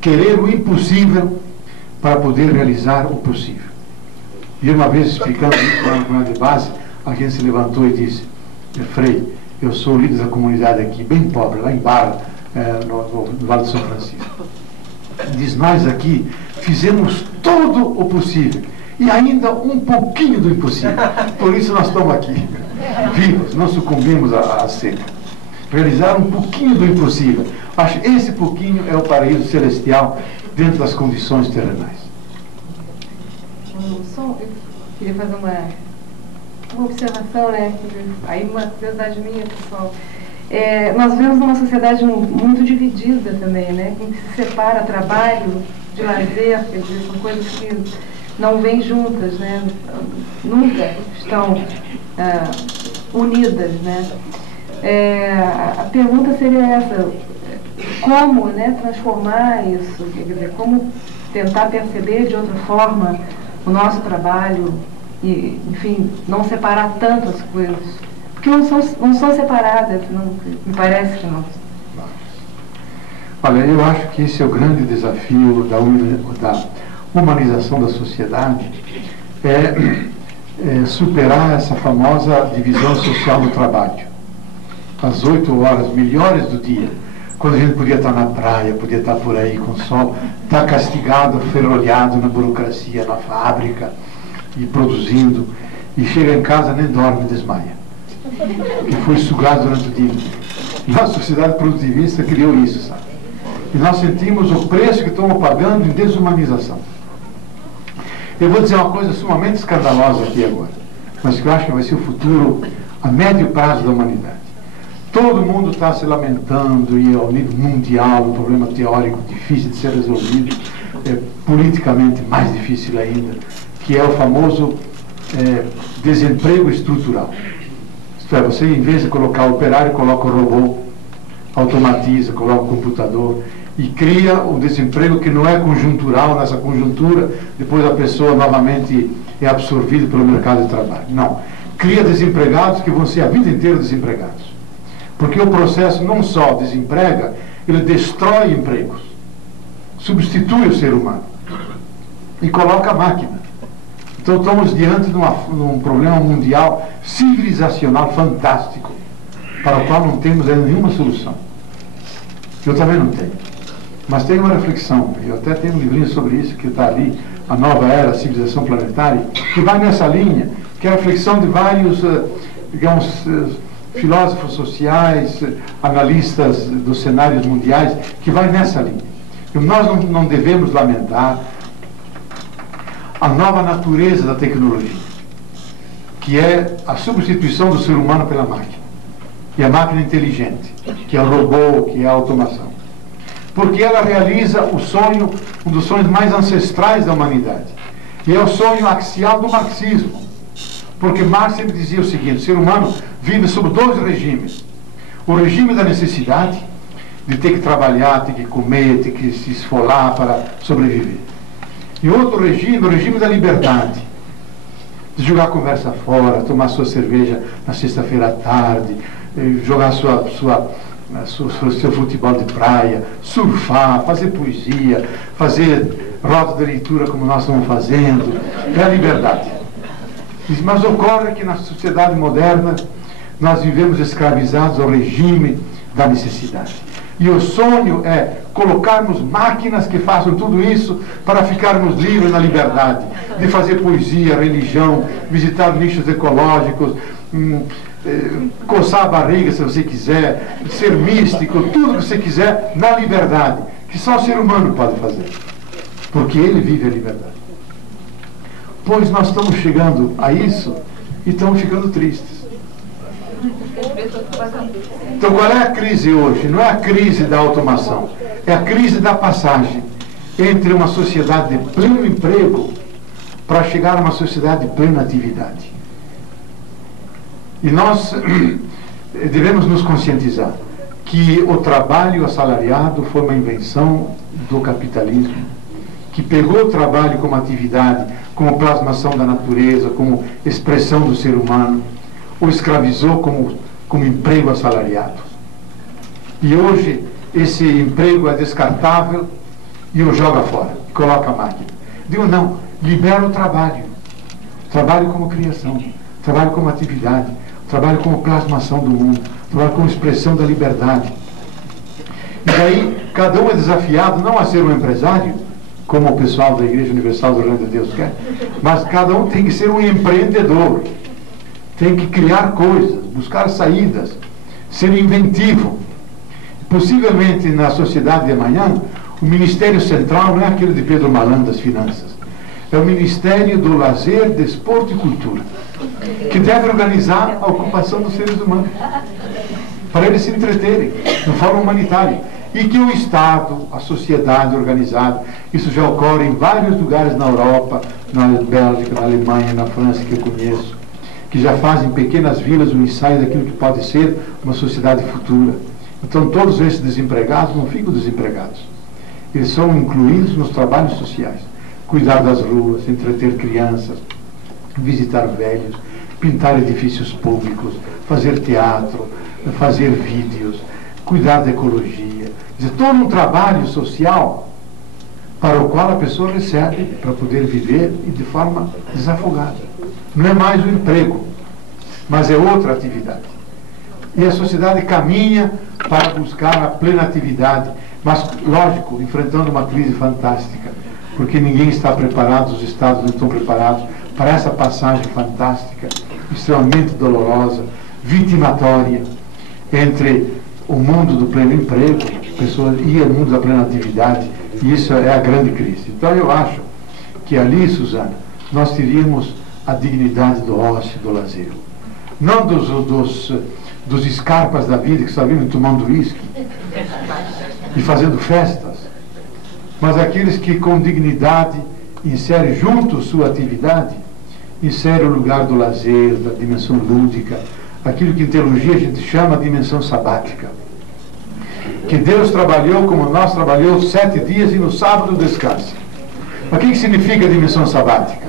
querer o impossível para poder realizar o possível. E uma vez explicando isso lá na comunidade de base, alguém se levantou e disse, Frei, eu sou o líder da comunidade aqui, bem pobre, lá em Barra, no Vale de São Francisco. Diz, nós aqui fizemos todo o possível e ainda um pouquinho do impossível. Por isso nós estamos aqui, vivos, não sucumbimos à seca. Realizar um pouquinho do impossível. Acho que esse pouquinho é o paraíso celestial dentro das condições terrenais. Eu queria fazer uma observação, né? Aí uma curiosidade minha, pessoal. Nós vivemos numa sociedade muito dividida também, né? Em que se separa trabalho de lazer, quer dizer, são coisas que não vêm juntas, né? Nunca estão unidas, né? A pergunta seria essa: como, né, transformar isso? Quer dizer, como tentar perceber de outra forma o nosso trabalho e, enfim, não separar tanto as coisas? Porque não são separadas, me parece que não. Olha, eu acho que esse é o grande desafio da humanização da sociedade, superar essa famosa divisão social do trabalho. Às 8 horas melhores do dia, quando a gente podia estar na praia, podia estar por aí com o sol, está castigado, ferrolhado na burocracia, na fábrica, e produzindo, e chega em casa, nem dorme, desmaia. Que foi sugado durante o dia. Nossa sociedade produtivista criou isso, sabe? E nós sentimos o preço que estamos pagando em desumanização. Eu vou dizer uma coisa sumamente escandalosa aqui agora, mas que eu acho que vai ser o futuro a médio prazo da humanidade. Todo mundo está se lamentando, e ao nível mundial, um problema teórico difícil de ser resolvido, politicamente mais difícil ainda, que é o famoso desemprego estrutural. Isto é, você, em vez de colocar o operário, coloca o robô, automatiza, coloca o computador e cria o desemprego que não é conjuntural. Nessa conjuntura, depois a pessoa novamente é absorvida pelo mercado de trabalho. Não. Cria desempregados que vão ser a vida inteira desempregados. Porque o processo não só desemprega, ele destrói empregos, substitui o ser humano e coloca a máquina. Então estamos diante de um problema mundial, civilizacional, fantástico, para o qual não temos ainda nenhuma solução. Eu também não tenho. Mas tem uma reflexão, eu até tenho um livrinho sobre isso, que está ali, A Nova Era, a Civilização Planetária, que vai nessa linha, que é a reflexão de vários, digamos, filósofos sociais, analistas dos cenários mundiais, que vai nessa linha. E nós não devemos lamentar a nova natureza da tecnologia, que é a substituição do ser humano pela máquina. E a máquina inteligente, que é o robô, que é a automação. Porque ela realiza o sonho, um dos sonhos mais ancestrais da humanidade. E é o sonho axial do marxismo. Porque Marx sempre dizia o seguinte: o ser humano vive sob 2 regimes. O regime da necessidade, de ter que trabalhar, ter que comer, ter que se esfolar para sobreviver. E outro regime, o regime da liberdade, de jogar a conversa fora, tomar sua cerveja na sexta-feira à tarde, jogar seu futebol de praia, surfar, fazer poesia, fazer roda de leitura como nós estamos fazendo. É a liberdade. Mas ocorre que na sociedade moderna nós vivemos escravizados ao regime da necessidade. E o sonho é colocarmos máquinas que façam tudo isso para ficarmos livres na liberdade, de fazer poesia, religião, visitar nichos ecológicos, coçar a barriga se você quiser, ser místico, tudo que você quiser na liberdade, que só o ser humano pode fazer, porque ele vive a liberdade. Pois nós estamos chegando a isso e estamos ficando tristes. Então qual é a crise hoje? Não é a crise da automação, é a crise da passagem entre uma sociedade de pleno emprego para chegar a uma sociedade de plena atividade. E nós devemos nos conscientizar que o trabalho assalariado foi uma invenção do capitalismo, que pegou o trabalho como atividade, como plasmação da natureza, como expressão do ser humano, o escravizou como emprego assalariado. E hoje esse emprego é descartável e o joga fora, coloca a máquina. Digo, não, libera o trabalho. Trabalho como criação, trabalho como atividade, trabalho como plasmação do mundo, trabalho como expressão da liberdade. E daí cada um é desafiado não a ser um empresário, como o pessoal da Igreja Universal do Reino de Deus quer, mas cada um tem que ser um empreendedor, tem que criar coisas, buscar saídas, ser inventivo. Possivelmente, na sociedade de amanhã, o Ministério Central não é aquele de Pedro Malan das Finanças. É o Ministério do Lazer, Desporto e Cultura, que deve organizar a ocupação dos seres humanos, para eles se entreterem, de forma humanitária. E que o Estado, a sociedade organizada, isso já ocorre em vários lugares na Europa, na Bélgica, na Alemanha, na França, que eu conheço, que já fazem em pequenas vilas um ensaio daquilo que pode ser uma sociedade futura. Então todos esses desempregados não ficam desempregados. Eles são incluídos nos trabalhos sociais. Cuidar das ruas, entreter crianças, visitar velhos, pintar edifícios públicos, fazer teatro, fazer vídeos, cuidar da ecologia. Quer dizer, todo um trabalho social para o qual a pessoa recebe para poder viver e de forma desafogada. Não é mais um emprego, mas é outra atividade. E a sociedade caminha para buscar a plena atividade, mas, lógico, enfrentando uma crise fantástica, porque ninguém está preparado, os Estados não estão preparados para essa passagem fantástica, extremamente dolorosa, vitimatória, entre o mundo do pleno emprego, pessoas, e o mundo da plena atividade, e isso é a grande crise. Então eu acho que ali, Suzana, nós teríamos a dignidade do ócio, do lazer. Não dos escarpas da vida que só vivem tomando uísque e fazendo festas, mas aqueles que com dignidade inserem junto sua atividade, inserem o lugar do lazer, da dimensão lúdica, aquilo que em teologia a gente chama de dimensão sabática. Que Deus trabalhou como nós trabalhamos 7 dias e no sábado descansa. Mas o que significa a dimensão sabática?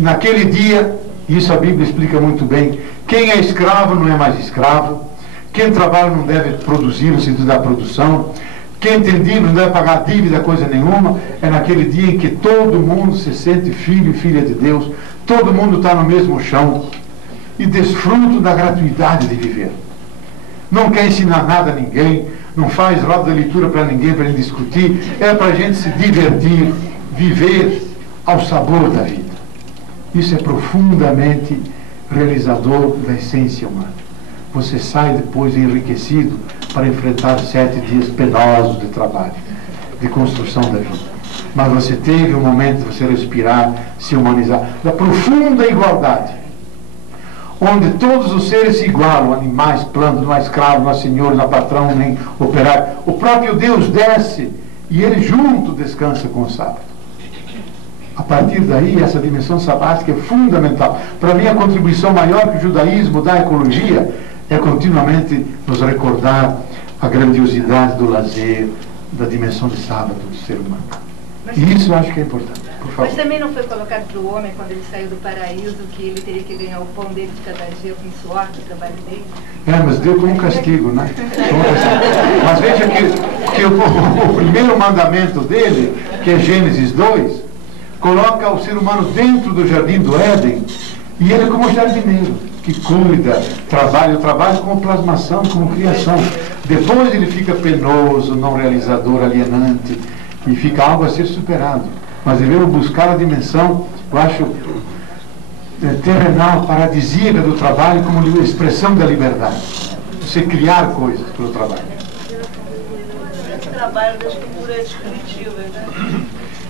Naquele dia, isso a Bíblia explica muito bem, quem é escravo não é mais escravo, quem trabalha não deve produzir no sentido da produção, quem tem dívida não deve pagar dívida, coisa nenhuma. É naquele dia em que todo mundo se sente filho e filha de Deus, todo mundo está no mesmo chão e desfruta da gratuidade de viver. Não quer ensinar nada a ninguém, não faz roda de leitura para ninguém, para gente discutir, é para a gente se divertir, viver ao sabor da vida. Isso é profundamente realizador da essência humana. Você sai depois enriquecido para enfrentar 7 dias penosos de trabalho, de construção da vida. Mas você teve um momento de você respirar, se humanizar, da profunda igualdade, onde todos os seres se igualam, animais, plantas, não há escravo, não há senhor, não há patrão, nem operário. O próprio Deus desce e ele junto descansa com o sábado. A partir daí, essa dimensão sabática é fundamental. Para mim, a contribuição maior que o judaísmo dá à ecologia é continuamente nos recordar a grandiosidade do lazer, da dimensão de sábado do ser humano. E isso eu acho que é importante. Por favor. Mas também não foi colocado para o homem, quando ele saiu do paraíso, que ele teria que ganhar o pão dele de cada dia com suor do trabalho dele? Mas deu como um castigo, né? Mas veja que o primeiro mandamento dele, que é Gênesis 2, coloca o ser humano dentro do jardim do Éden, e ele como jardineiro, que cuida, trabalha como plasmação, como criação. Depois ele fica penoso, não realizador, alienante, e fica algo a ser superado. Mas devemos buscar a dimensão, eu acho, terrenal, paradisíaca do trabalho como expressão da liberdade. Você criar coisas pelo trabalho. Esse trabalho das culturas descritivas, né?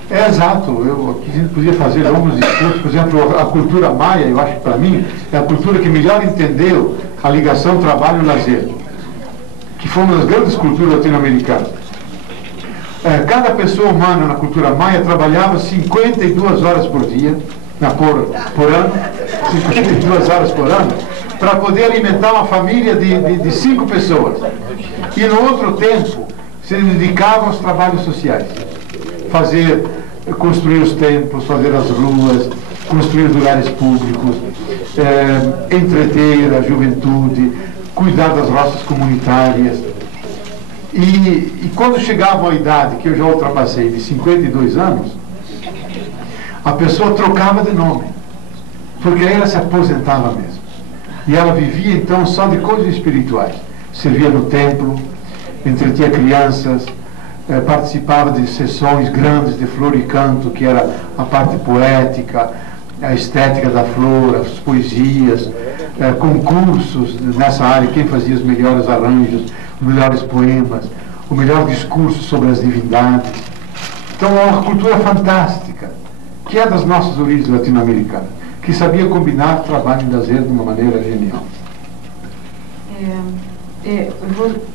É exato, aqui a gente podia fazer longos discursos, por exemplo, a cultura maia, eu acho que para mim, é a cultura que melhor entendeu a ligação trabalho-lazer, que foi uma das grandes culturas latino-americanas. Cada pessoa humana na cultura maia trabalhava 52 horas por dia, por ano, 52 horas por ano, para poder alimentar uma família de 5 pessoas. E no outro tempo, se dedicavam aos trabalhos sociais. Construir os templos, fazer as ruas, construir lugares públicos, entreter a juventude, cuidar das roças comunitárias. E quando chegavam à idade, que eu já ultrapassei, de 52 anos, a pessoa trocava de nome, porque aí ela se aposentava mesmo. E ela vivia então só de coisas espirituais. Servia no templo, entretinha crianças, participava de sessões grandes de flor e canto, que era a parte poética, a estética da flor, as poesias, concursos nessa área, quem fazia os melhores arranjos, os melhores poemas, o melhor discurso sobre as divindades. Então, é uma cultura fantástica, que é das nossas origens latino-americanas, que sabia combinar trabalho e lazer de uma maneira genial.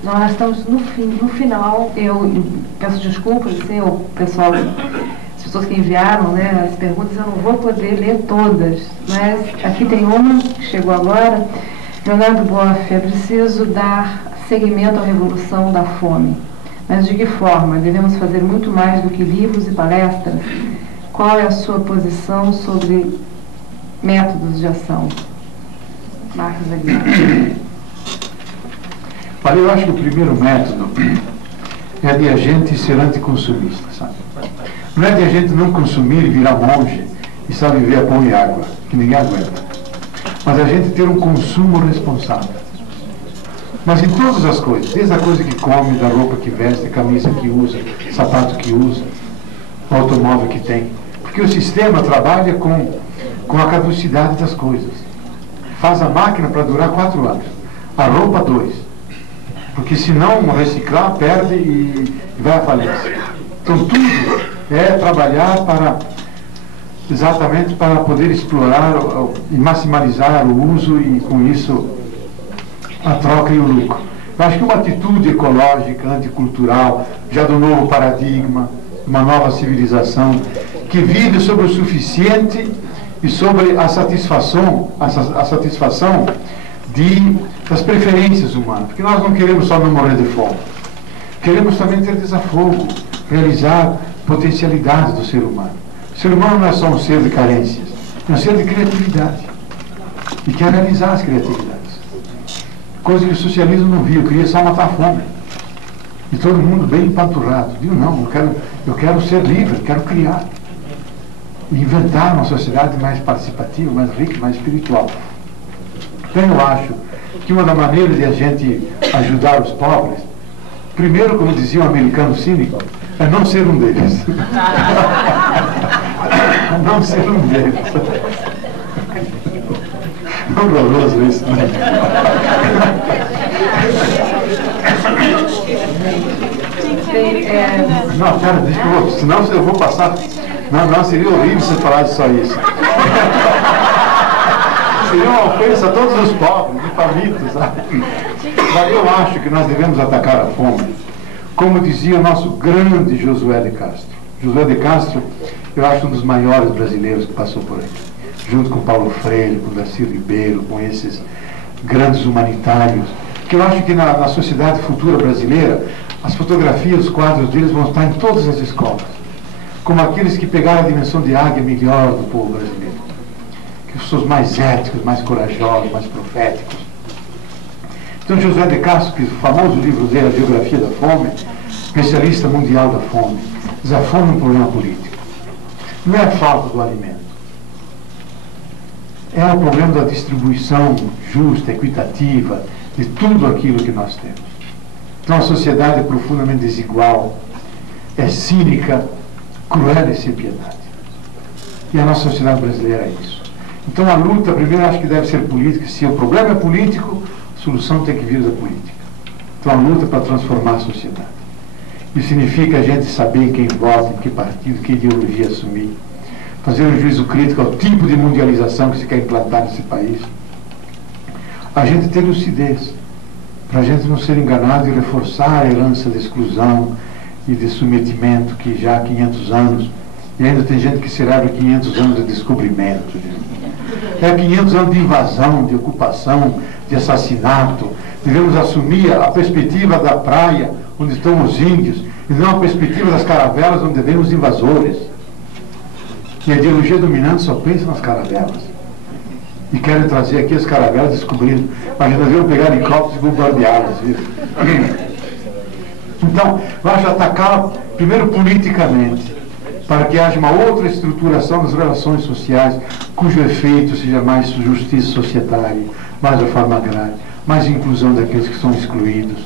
Nós estamos no final. Eu peço desculpas, assim, o pessoal, as pessoas que enviaram, né, as perguntas, eu não vou poder ler todas, mas aqui tem uma que chegou agora. Leonardo Boff: é preciso dar seguimento à revolução da fome. Mas de que forma? Devemos fazer muito mais do que livros e palestras? Qual é a sua posição sobre métodos de ação? Marcos Aguiar. Olha, eu acho que o primeiro método é de a gente ser anticonsumista, sabe? Não é de a gente não consumir e virar monge e só viver a pão e água, que ninguém aguenta. Mas a gente ter um consumo responsável. Mas em todas as coisas, desde a coisa que come, da roupa que veste, camisa que usa, sapato que usa, o automóvel que tem. Porque o sistema trabalha com a caducidade das coisas. Faz a máquina para durar 4 anos, a roupa 2. Porque se não reciclar, perde e vai à falência. Então tudo é trabalhar exatamente para poder explorar e maximizar o uso e com isso a troca e o lucro. Eu acho que uma atitude ecológica, anticultural, já do novo paradigma, uma nova civilização, que vive sobre o suficiente e sobre a satisfação das preferências humanas. Porque nós não queremos só não morrer de fome. Queremos também ter desafogo, realizar potencialidades do ser humano. O ser humano não é só um ser de carências, é um ser de criatividade. E quer realizar as criatividades. Coisa que o socialismo não viu, queria só matar a fome. E todo mundo bem empanturrado. Digo, não, eu quero ser livre, quero criar. E inventar uma sociedade mais participativa, mais rica, mais espiritual. Então eu acho que uma das maneiras de a gente ajudar os pobres, primeiro, como dizia um americano cínico, é não ser um deles. Não ser um deles. Horroroso isso, né? Não, cara, desculpa, senão eu vou passar. Não, seria horrível você falar só isso. Seria uma ofensa a todos os pobres, os famintos, sabe? Mas eu acho que nós devemos atacar a fome, como dizia o nosso grande Josué de Castro. Josué de Castro, eu acho um dos maiores brasileiros que passou por aqui, junto com Paulo Freire, com Darcy Ribeiro, com esses grandes humanitários, que eu acho que na sociedade futura brasileira, as fotografias, os quadros deles vão estar em todas as escolas, como aqueles que pegaram a dimensão de águia melhor do povo brasileiro, que são os mais éticos, mais corajosos, mais proféticos. Então José de Castro, que o famoso livro dele, A Geografia da Fome, especialista mundial da fome, diz: a fome é um problema político. Não é a falta do alimento. É o problema da distribuição justa, equitativa, de tudo aquilo que nós temos. Então a sociedade é profundamente desigual, é cínica, cruel e sem piedade. E a nossa sociedade brasileira é isso. Então a luta, primeiro, acho que deve ser política. Se o problema é político, a solução tem que vir da política. Então a luta para transformar a sociedade. Isso significa a gente saber em quem vota, em que partido, que ideologia assumir. Fazer um juízo crítico ao tipo de mundialização que se quer implantar nesse país. A gente ter lucidez, para a gente não ser enganado e reforçar a herança de exclusão e de submetimento que já há 500 anos, e ainda tem gente que celebra 500 anos de descobrimento. É 500 anos de invasão, de ocupação, de assassinato. Devemos assumir a perspectiva da praia, onde estão os índios, e não a perspectiva das caravelas, onde vêm os invasores. E a ideologia dominante só pensa nas caravelas. E querem trazer aqui as caravelas descobrindo. Mas nós vamos pegar helicópteros e bombardeá-las. Então, eu acho atacá-la primeiro politicamente, para que haja uma outra estruturação das relações sociais, cujo efeito seja mais justiça societária, mais reforma agrária, mais inclusão daqueles que são excluídos.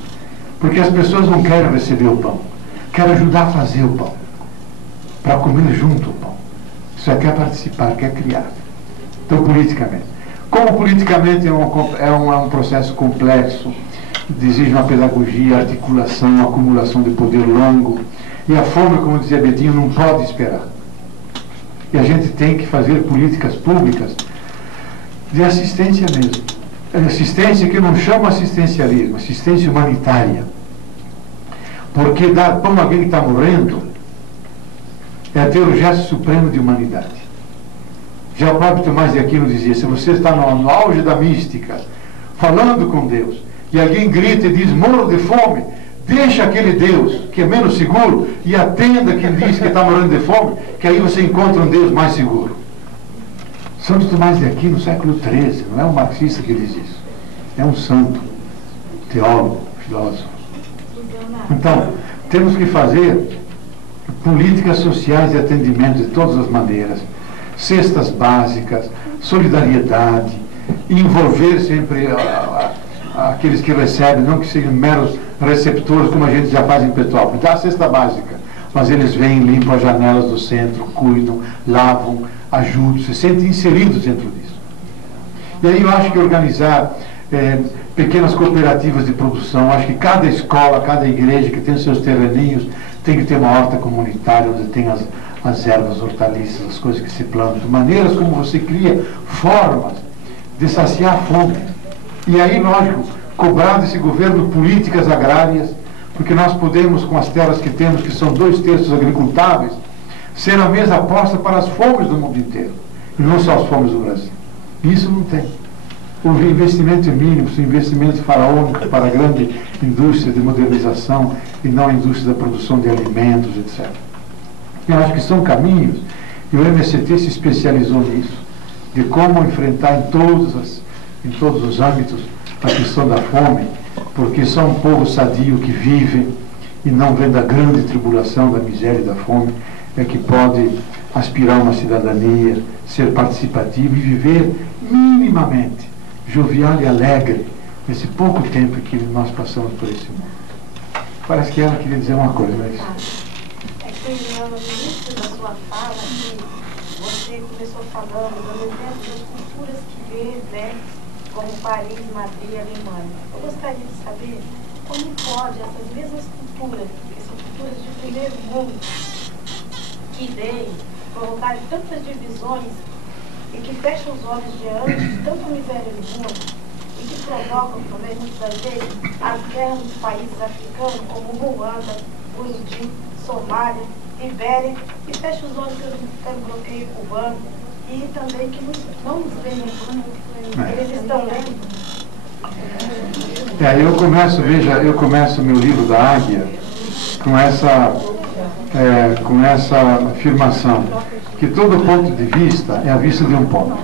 Porque as pessoas não querem receber o pão, querem ajudar a fazer o pão, para comer junto o pão. Só quer participar, quer criar. Então, politicamente. Como politicamente é um processo complexo, exige uma pedagogia, articulação, acumulação de poder longo. E a fome, como dizia Betinho, não pode esperar. E a gente tem que fazer políticas públicas de assistência mesmo. Assistência que eu não chamo assistencialismo, assistência humanitária. Porque dar pão a alguém que está morrendo é ter o gesto supremo de humanidade. Já o próprio Tomás de Aquino dizia, se você está no auge da mística, falando com Deus, e alguém grita e diz, morro de fome, deixa aquele Deus, que é menos seguro, e atenda quem diz que está morrendo de fome, que aí você encontra um Deus mais seguro. Santo Tomás de Aquino, no século XIII, não é um marxista que diz isso. É um santo, teólogo, filósofo. Então, temos que fazer políticas sociais de atendimento de todas as maneiras, cestas básicas, solidariedade, envolver sempre aqueles que recebem, não que sejam meros receptores, como a gente já faz em Petrópolis. Dá a cesta básica, mas eles vêm, limpam as janelas do centro, cuidam, lavam, ajudam, se sentem inseridos dentro disso. E aí eu acho que organizar pequenas cooperativas de produção, acho que cada escola, cada igreja que tem os seus terreninhos, tem que ter uma horta comunitária, onde tem as ervas, hortaliças, as coisas que se plantam, maneiras como você cria formas de saciar a fome. E aí, lógico, cobrar desse governo políticas agrárias, porque nós podemos, com as terras que temos, que são 2/3 agricultáveis, ser a mesma aposta para as fomes do mundo inteiro, e não só as fomes do Brasil. E isso não tem. O investimento mínimo, o investimento faraônico para a grande indústria de modernização e não a indústria da produção de alimentos, etc. Eu acho que são caminhos, e o MST se especializou nisso, de como enfrentar em todos os âmbitos a questão da fome, porque só um povo sadio que vive e não vem da grande tribulação, da miséria e da fome, é que pode aspirar a uma cidadania, ser participativo e viver minimamente jovial e alegre nesse pouco tempo que nós passamos por esse mundo. Parece que ela queria dizer uma coisa, mas... É que no início da sua fala, que você começou falando das culturas que vê, né, como Paris, Madrid e Alemanha. Eu gostaria de saber como pode essas mesmas culturas, que são culturas de primeiro mundo, que veem provocar tantas divisões e que fecham os olhos diante de tanta miséria no mundo e que provocam também, muitas das vezes, as guerras nos países africanos, como Ruanda, Burundi, Somália, Libéria, e fecham os olhos pelo bloqueio cubano e também que não nos veem como eles estão lendo. Eu começo meu livro da Águia com essa afirmação, que todo ponto de vista é a vista de um ponto.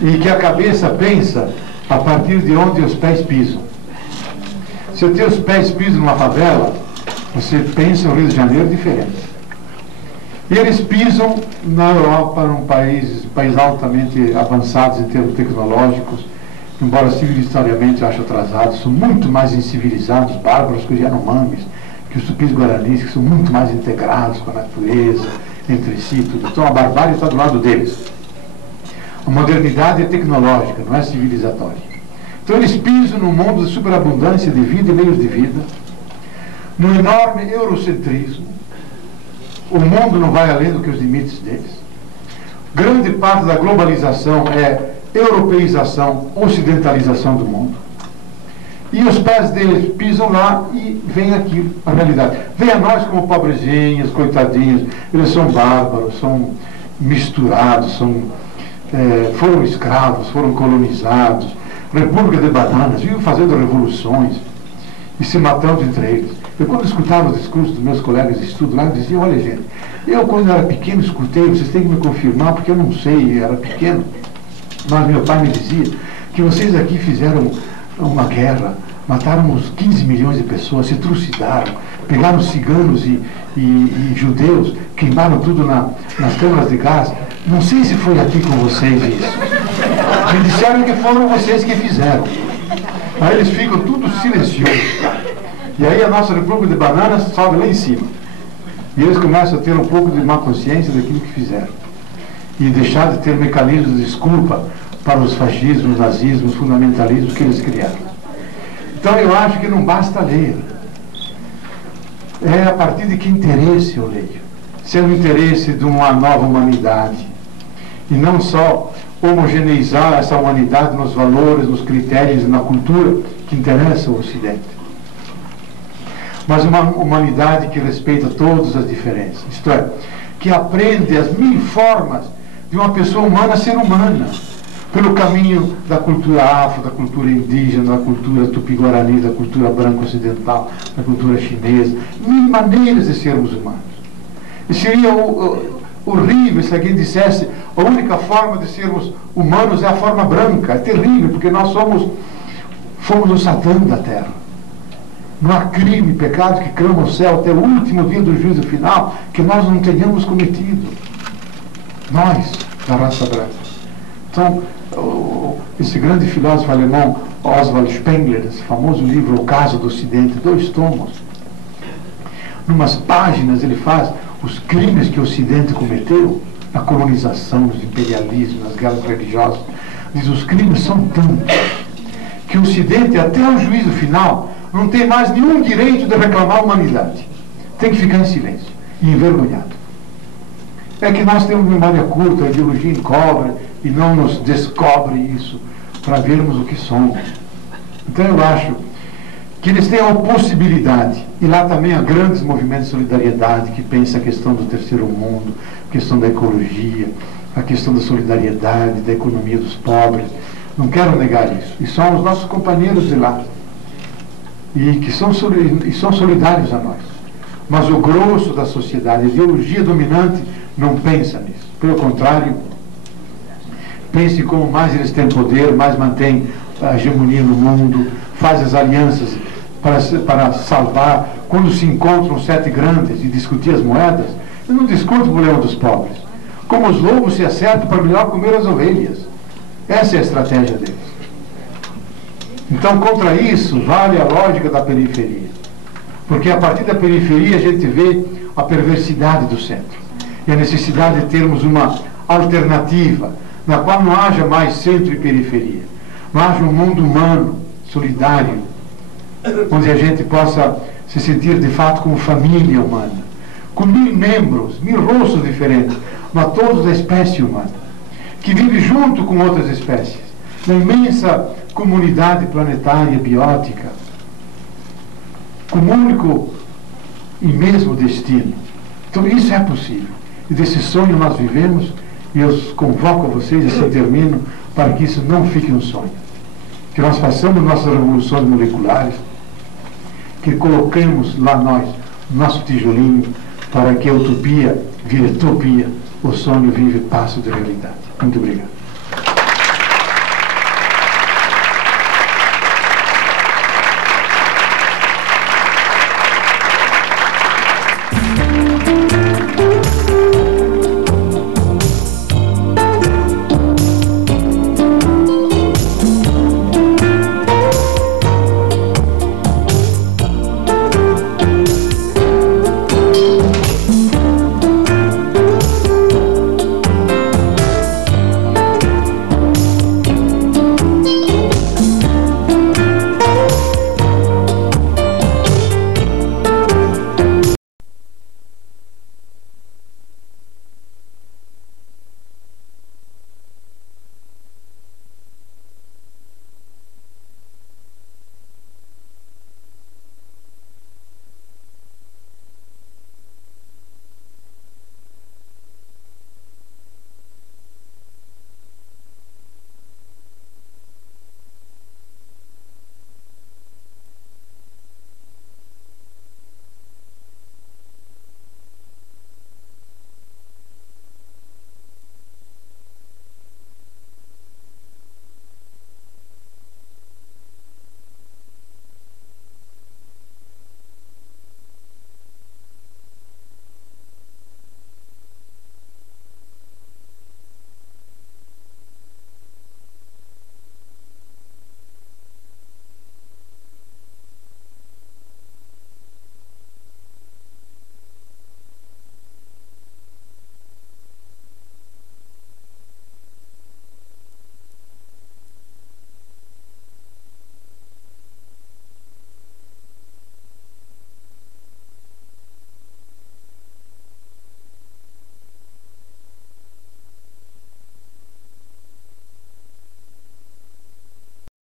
E que a cabeça pensa a partir de onde os pés pisam. Se os teus pés pisam numa favela, você pensa o Rio de Janeiro diferente. E eles pisam na Europa, num país altamente avançados em termos tecnológicos, embora civilizariamente eu acho atrasados, são muito mais incivilizados, bárbaros, que os Yanomamis, que os tupis-guaranis, que são muito mais integrados com a natureza, entre si, tudo. Então a barbárie está do lado deles. A modernidade é tecnológica, não é civilizatória. Então eles pisam num mundo de superabundância de vida e meios de vida, num enorme eurocentrismo. O mundo não vai além do que os limites deles. Grande parte da globalização é europeização, ocidentalização do mundo. E os pés deles pisam lá e vem aquilo, a realidade. Vem a nós como pobrezinhos, coitadinhos. Eles são bárbaros, são misturados, foram escravos, foram colonizados. República de bananas, vivem fazendo revoluções e se matando entre eles. Eu, quando escutava os discursos dos meus colegas de estudo lá, eu dizia, olha gente, eu quando era pequeno escutei, vocês têm que me confirmar, porque eu não sei, eu era pequeno, mas meu pai me dizia que vocês aqui fizeram uma guerra, mataram uns 15 milhões de pessoas, se trucidaram, pegaram ciganos e judeus, queimaram tudo nas câmaras de gás. Não sei se foi aqui com vocês isso. Me disseram que foram vocês que fizeram. Aí eles ficam tudo silenciosos. E aí a nossa República de Bananas sobe lá em cima. E eles começam a ter um pouco de má consciência daquilo que fizeram. E deixar de ter mecanismos de desculpa para os fascismos, nazismos, fundamentalismos que eles criaram. Então eu acho que não basta ler. É a partir de que interesse eu leio. Se é o interesse de uma nova humanidade, e não só homogeneizar essa humanidade nos valores, nos critérios e na cultura que interessa ao Ocidente, mas uma humanidade que respeita todas as diferenças, isto é, que aprende as 1000 formas de uma pessoa humana ser humana, pelo caminho da cultura afro, da cultura indígena, da cultura tupi-guarani, da cultura branco-ocidental, da cultura chinesa, 1000 maneiras de sermos humanos. E seria horrível se alguém dissesse a única forma de sermos humanos é a forma branca. É terrível, porque nós fomos o Satã da Terra. Não há crime, pecado que clama ao céu até o último dia do juízo final que nós não tenhamos cometido. Nós, da raça branca. Então, esse grande filósofo alemão, Oswald Spengler, esse famoso livro O Caso do Ocidente, 2 tomos, numas páginas ele faz os crimes que o Ocidente cometeu, na colonização, nos imperialismos, nas guerras religiosas. Diz, os crimes são tantos que o Ocidente, até o juízo final, não tem mais nenhum direito de reclamar a humanidade. Tem que ficar em silêncio e envergonhado. É que nós temos memória curta, a ideologia encobre e não nos descobre isso para vermos o que somos. Então eu acho que eles têm a possibilidade, e lá também há grandes movimentos de solidariedade que pensam a questão do terceiro mundo, a questão da ecologia, a questão da solidariedade, da economia dos pobres. Não quero negar isso. E são os nossos companheiros de lá. E que são solidários a nós. Mas o grosso da sociedade, a ideologia dominante, não pensa nisso. Pelo contrário, pense como mais eles têm poder, mais mantêm a hegemonia no mundo, faz as alianças para salvar. Quando se encontram 7 grandes e discutir as moedas, eles não discutem o problema dos pobres. Como os lobos se acertam para melhor comer as ovelhas. Essa é a estratégia deles. Então, contra isso, vale a lógica da periferia. Porque a partir da periferia a gente vê a perversidade do centro. E a necessidade de termos uma alternativa, na qual não haja mais centro e periferia. Não haja um mundo humano, solidário, onde a gente possa se sentir de fato como família humana, com 1000 membros, 1000 rostos diferentes, mas todos da espécie humana, que vive junto com outras espécies, na imensa comunidade planetária biótica, com um único e mesmo destino. Então isso é possível. E desse sonho nós vivemos, e eu convoco a vocês, assim termino, para que isso não fique um sonho. Que nós façamos nossas revoluções moleculares, que coloquemos lá nós, nosso tijolinho, para que a utopia vire utopia, o sonho vive passo de realidade. Muito obrigado.